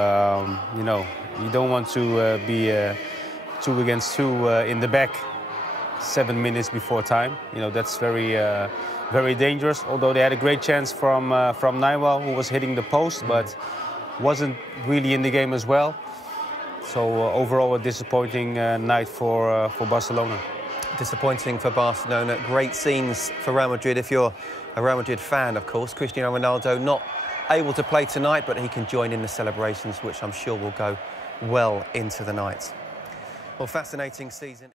you know, you don't want to be 2 against 2 in the back 7 minutes before time. You know, that's very dangerous. Although they had a great chance from Nywell, who was hitting the post, but wasn't really in the game as well. So overall, a disappointing night for Barcelona. Disappointing for Barcelona. Great scenes for Real Madrid. If you're a Real Madrid fan, of course, Cristiano Ronaldo not able to play tonight, but he can join in the celebrations, which I'm sure will go well into the night. Well, fascinating season.